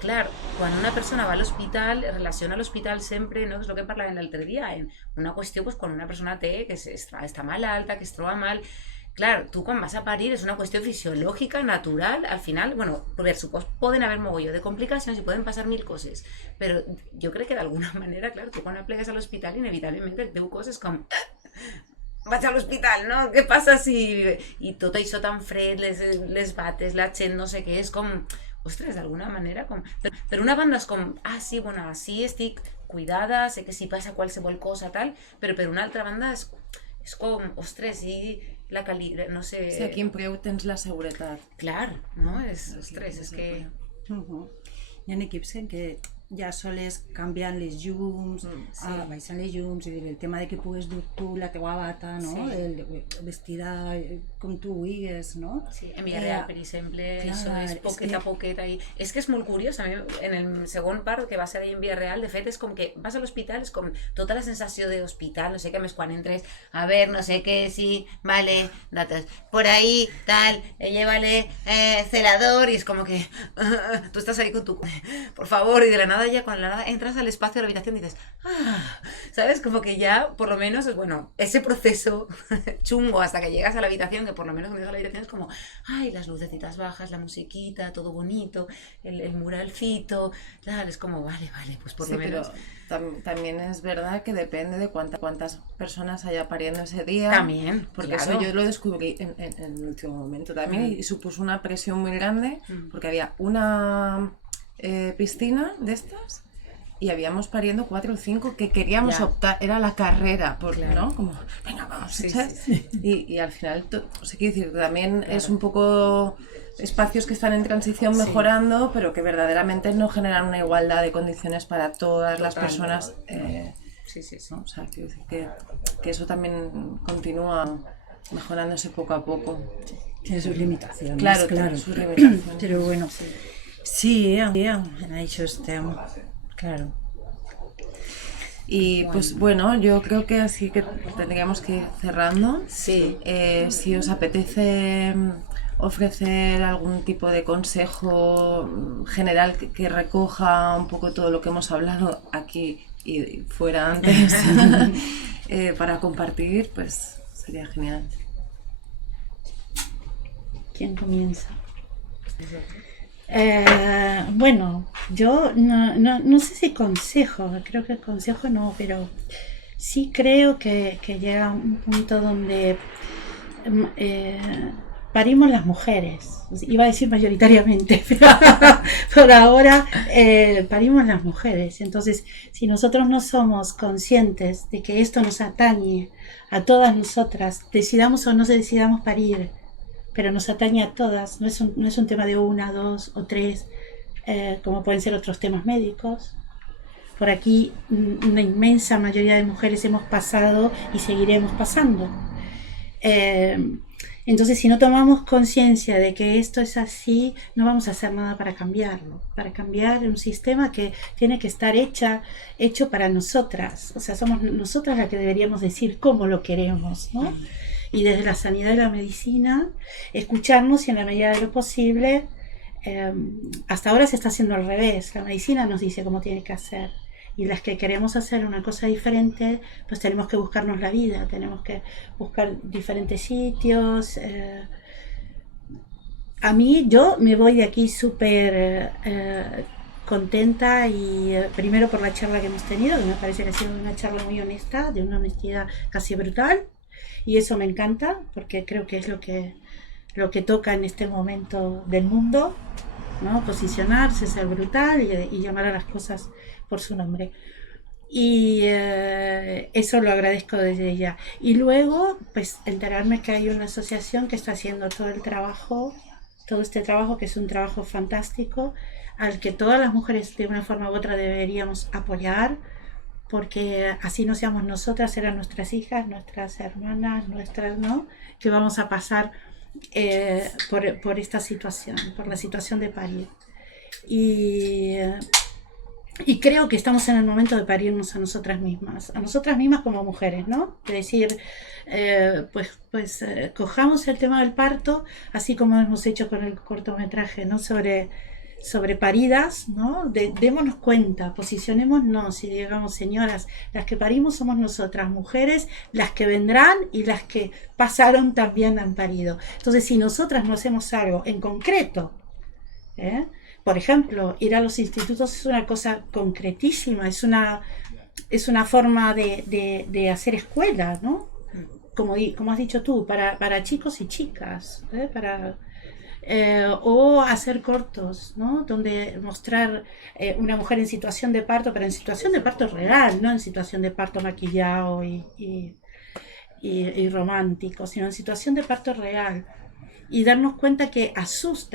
clar, quan una persona va a l'hospital, relaciona l'hospital sempre, no? És el que parlàvem l'altre dia, en una qüestió quan una persona que està malalta, que es troba mal, Claro, tú cuando vas a parir es una cuestión fisiológica, natural, al final, bueno, por supuesto, pueden haber mogollón de complicaciones y pueden pasar mil cosas, pero yo creo que de alguna manera, claro, tú cuando plegues a l'hospital inevitablement et teu cos és com vaig a l'hospital, no? Què passa si... I tot això tan fred, les bates, la gent, no sé què, és com... Ostres, d'alguna manera, com... Per una banda és com, sí, bueno, sí estic cuidada, sé que si passa qualsevol cosa, tal, però per una altra banda és com, ostres, i la qualitat, no sé... Sí, a quin preu tens la seguretat. Clar, no? Ostres, és que... Hi ha equips en què ja soles canviant les llums, baixant les llums, el tema de que pugues dur tu la teua bata, no? Vestida com tu vulguis, no? Sí, en Villarreal, per exemple, això és poquet a poquet. És que és molt curiós, a mi, en el segon part que va ser ahí en Villarreal, de fet, és com que vas a l'hospital, és com tota la sensació d'hospital, no sé què, més quan entres, a ver, no sé què, sí, vale, datos, por ahí, tal, llévale celador, y es como que tú estás ahí con tu... Por favor, y de la nada ya cuando entras al espacio de la habitación dices, ¿sabes? Como que ya, por lo menos, es bueno, ese proceso chungo hasta que llegas a la habitación, que por lo menos cuando llegas a la habitación es como, las lucecitas bajas, la musiquita, todo bonito, el muralcito, tal, es como, vale, pues por lo menos... Pero también es verdad que depende de cuántas personas haya pariendo ese día. También, porque claro. Eso yo lo descubrí en el último momento también y supuso una presión muy grande porque había una... piscina de estas y habíamos pariendo 4 o 5 que queríamos optar, era la carrera, ¿no? Como, venga, vamos, sí. Y al final, o sea, quiero decir, también es un poco espacios que están en transición mejorando, pero que verdaderamente no generan una igualdad de condiciones para todas las personas. ¿no? O sea, quiero decir que eso tamén continúa mejorándose poco a poco. Tiene sus limitaciones. Claro. Sus limitaciones. Pero bueno, sí, en això estem, claro. Y pues bueno, yo creo que así que tendríamos que ir cerrando. Sí. Si os apetece ofrecer algún tipo de consejo general que recoja un poco todo lo que hemos hablado aquí y fuera antes para compartir, pues sería genial. ¿Quién comienza? Bueno, yo no sé si consejo, creo que consejo no, pero sí creo que llega un punto donde parimos las mujeres, iba a decir mayoritariamente, pero por ahora parimos las mujeres. Entonces, si nosotros no somos conscientes de que esto nos atañe a todas nosotras, decidamos o no decidamos parir, pero nos atañe a todas, no es un tema de 1, 2 o 3, como pueden ser otros temas médicos. Por aquí una inmensa mayoría de mujeres hemos pasado y seguiremos pasando. Entonces, si no tomamos conciencia de que esto es así, no vamos a hacer nada para cambiarlo, para cambiar un sistema que tiene que estar hecho para nosotras. O sea, somos nosotras las que deberíamos decir cómo lo queremos, ¿no? Y desde la sanidad y la medicina, escucharnos y en la medida de lo posible, hasta ahora se está haciendo al revés, la medicina nos dice cómo tiene que hacer, y las que queremos hacer una cosa diferente, pues tenemos que buscarnos la vida, tenemos que buscar diferentes sitios. A mí, yo me voy de aquí súper contenta y primero por la charla que hemos tenido, que me parece que ha sido una charla muy honesta, de una honestidad casi brutal. Y eso me encanta, porque creo que es lo que toca en este momento del mundo, ¿no? Posicionarse, ser brutal y llamar a las cosas por su nombre. Y eso lo agradezco desde ya. Y luego, pues, enterarme que hay una asociación que está haciendo todo este trabajo, que es un trabajo fantástico, al que todas las mujeres de una forma u otra deberíamos apoyar, porque así no seamos nosotras, serán nuestras hijas, nuestras hermanas, ¿no? Que vamos a pasar por esta situación, por la situación de parir. Y creo que estamos en el momento de parirnos a nosotras mismas como mujeres, ¿no? De decir, cojamos el tema del parto, así como hemos hecho con el cortometraje, ¿no? Sobre sobreparidas, ¿no? Démonos cuenta, posicionémonos y digamos, señoras, las que parimos somos nosotras, mujeres, las que vendrán y las que pasaron también han parido. Entonces, si nosotras no hacemos algo en concreto, ¿eh? Por ejemplo, ir a los institutos es una cosa concretísima, es una forma de hacer escuela, ¿no? Como has dicho tú, para chicos y chicas, ¿eh? O hacer cortos, ¿no? Donde mostrar una mujer en situación de parto, pero en situación de parto real, no en situación de parto maquillado y romántico, sino en situación de parto real. Y darnos cuenta que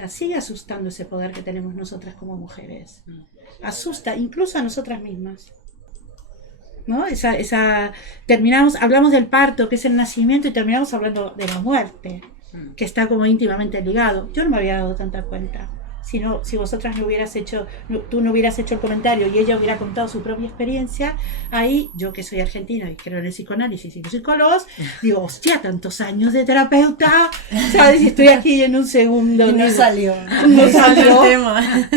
sigue asustando ese poder que tenemos nosotras como mujeres. Asusta incluso a nosotras mismas, ¿no? Hablamos del parto, que es el nacimiento, y terminamos hablando de la muerte, que está como íntimamente ligado. Yo no me había dado tanta cuenta. Si vosotras tú no hubieras hecho el comentario y ella hubiera contado su propia experiencia, ahí yo, que soy argentina y creo en el psicoanálisis y los psicólogos, digo, hostia, tantos años de terapeuta, ¿sabes? Y estoy aquí en un segundo. Y no salió. No salió. El tema.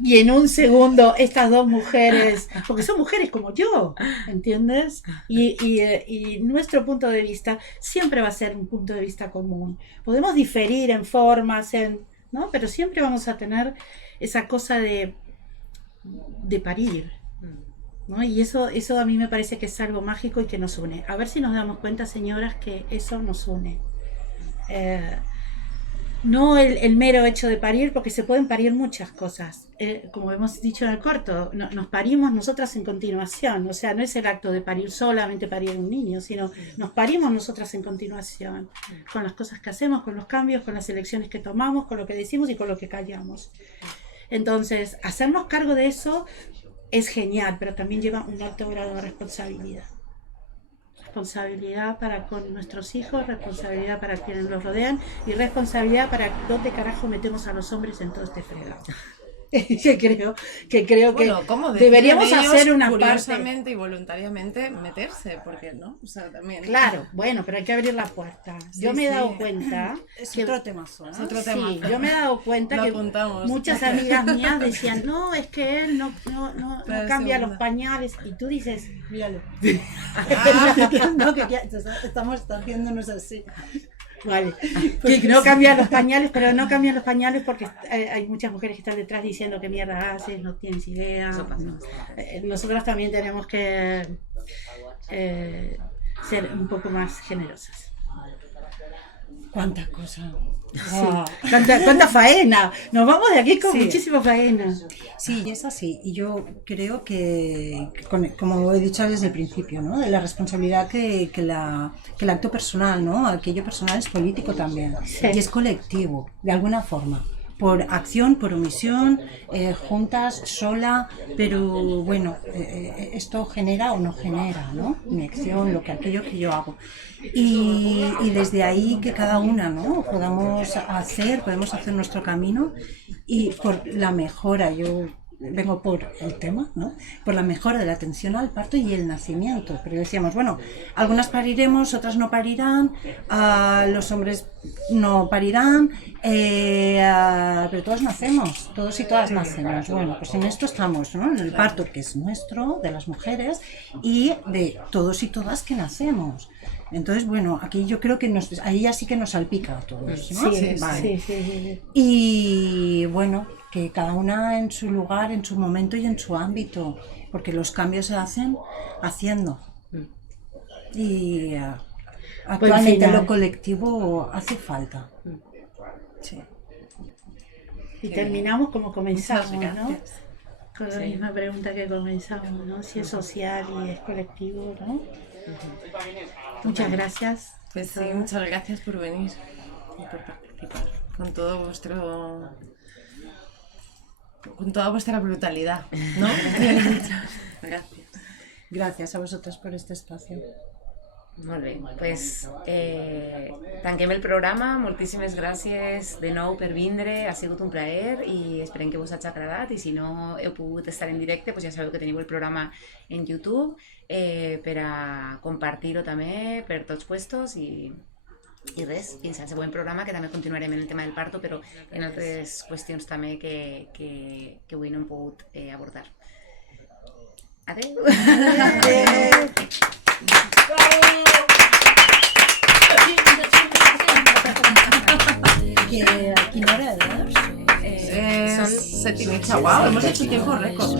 Y en un segundo estas dos mujeres, porque son mujeres como yo, ¿entiendes? Y nuestro punto de vista siempre va a ser un punto de vista común. Podemos diferir en formas, ¿no? Pero siempre vamos a tener esa cosa de parir, ¿no? Y eso a mí me parece que es algo mágico y que nos une. A ver si nos damos cuenta, señoras, que eso nos une. No el mero hecho de parir, porque se pueden parir muchas cosas. Como hemos dicho en el corto, nos parimos nosotras en continuación. O sea, no es el acto de parir solamente parir un niño, sino nos parimos nosotras en continuación. Con las cosas que hacemos, con los cambios, con las elecciones que tomamos, con lo que decimos y con lo que callamos. Entonces, hacernos cargo de eso es genial, pero también lleva un alto grado de responsabilidad. Responsabilidad para con nuestros hijos, responsabilidad para quienes los rodean y responsabilidad para dónde carajo metemos a los hombres en todo este fregado. que creo Bueno, que ¿cómo deberíamos deciden hacer ellos, una parte. curiosamente y voluntariamente meterse? Porque no, o sea, también. Claro, bueno, pero hay que abrir la puerta. Yo me he dado cuenta Es que otro temazo, ¿no? Es otro sí, tema. yo me he dado cuenta Lo que apuntamos. muchas amigas mías decían, no, es que él no Pero cambia segunda. los pañales, y tú dices, Míralo. No, que ya estamos haciéndonos así. vale, que no cambian los pañales, pero no cambian los pañales porque hay muchas mujeres que están detrás diciendo qué mierda haces, no tienes idea. Eso pasa. Nosotras también tenemos que ser un poco más generosas. Cuánta cosa. ¿Cuánta faena? Nos vamos de aquí con Sí. muchísima faena. Sí, es así. Y yo creo que como he dicho desde el principio, ¿no? De la responsabilidad que el acto personal, ¿no? Aquello personal es político también. Sí. Y es colectivo, de alguna forma. Por acción, por omisión, juntas, sola, pero bueno, esto genera o no genera, ¿no? Mi acción, aquello que yo hago. Y desde ahí que cada una, ¿no? Podemos hacer nuestro camino y por la mejora, yo vengo por el tema, ¿no? Por la mejora de la atención al parto y el nacimiento. Pero decíamos, bueno, algunas pariremos, otras no parirán, los hombres no parirán, pero todos nacemos, todos y todas nacemos. Bueno, pues en esto estamos, ¿no? En el parto que es nuestro, de las mujeres, y de todos y todas que nacemos. Entonces, bueno, aquí yo creo que ahí ya sí que nos salpica a todos, ¿no? Sí, Vale. sí. Y bueno, que cada una en su lugar, en su momento y en su ámbito, porque los cambios se hacen haciendo. Y actualmente final. lo colectivo hace falta. Sí. Y terminamos como comenzamos, Muchas ¿no? gracias. Con la misma pregunta que comenzamos, ¿no? Si es social y es colectivo, ¿no? Muchas gracias. Pues sí, muchas gracias por venir y por participar con toda vuestra brutalidad, ¿no? Gracias. Gracias a vosotras por este espacio. Molt bé, pues tanquem el programa. Moltíssimes gràcies de nou per vindre, ha sigut un plaer i esperem que us hagi agradat, i si no heu pogut estar en directe, pues ja sabeu que teniu el programa en YouTube per a compartir-ho també per tots puestos, i I res, fins al següent programa, que també continuarem en el tema del parto, però en altres qüestions també que avui no hem pogut abordar. Adéu! ¿A qué hora es? Son 7:30. Wow, hemos hecho tiempo récord.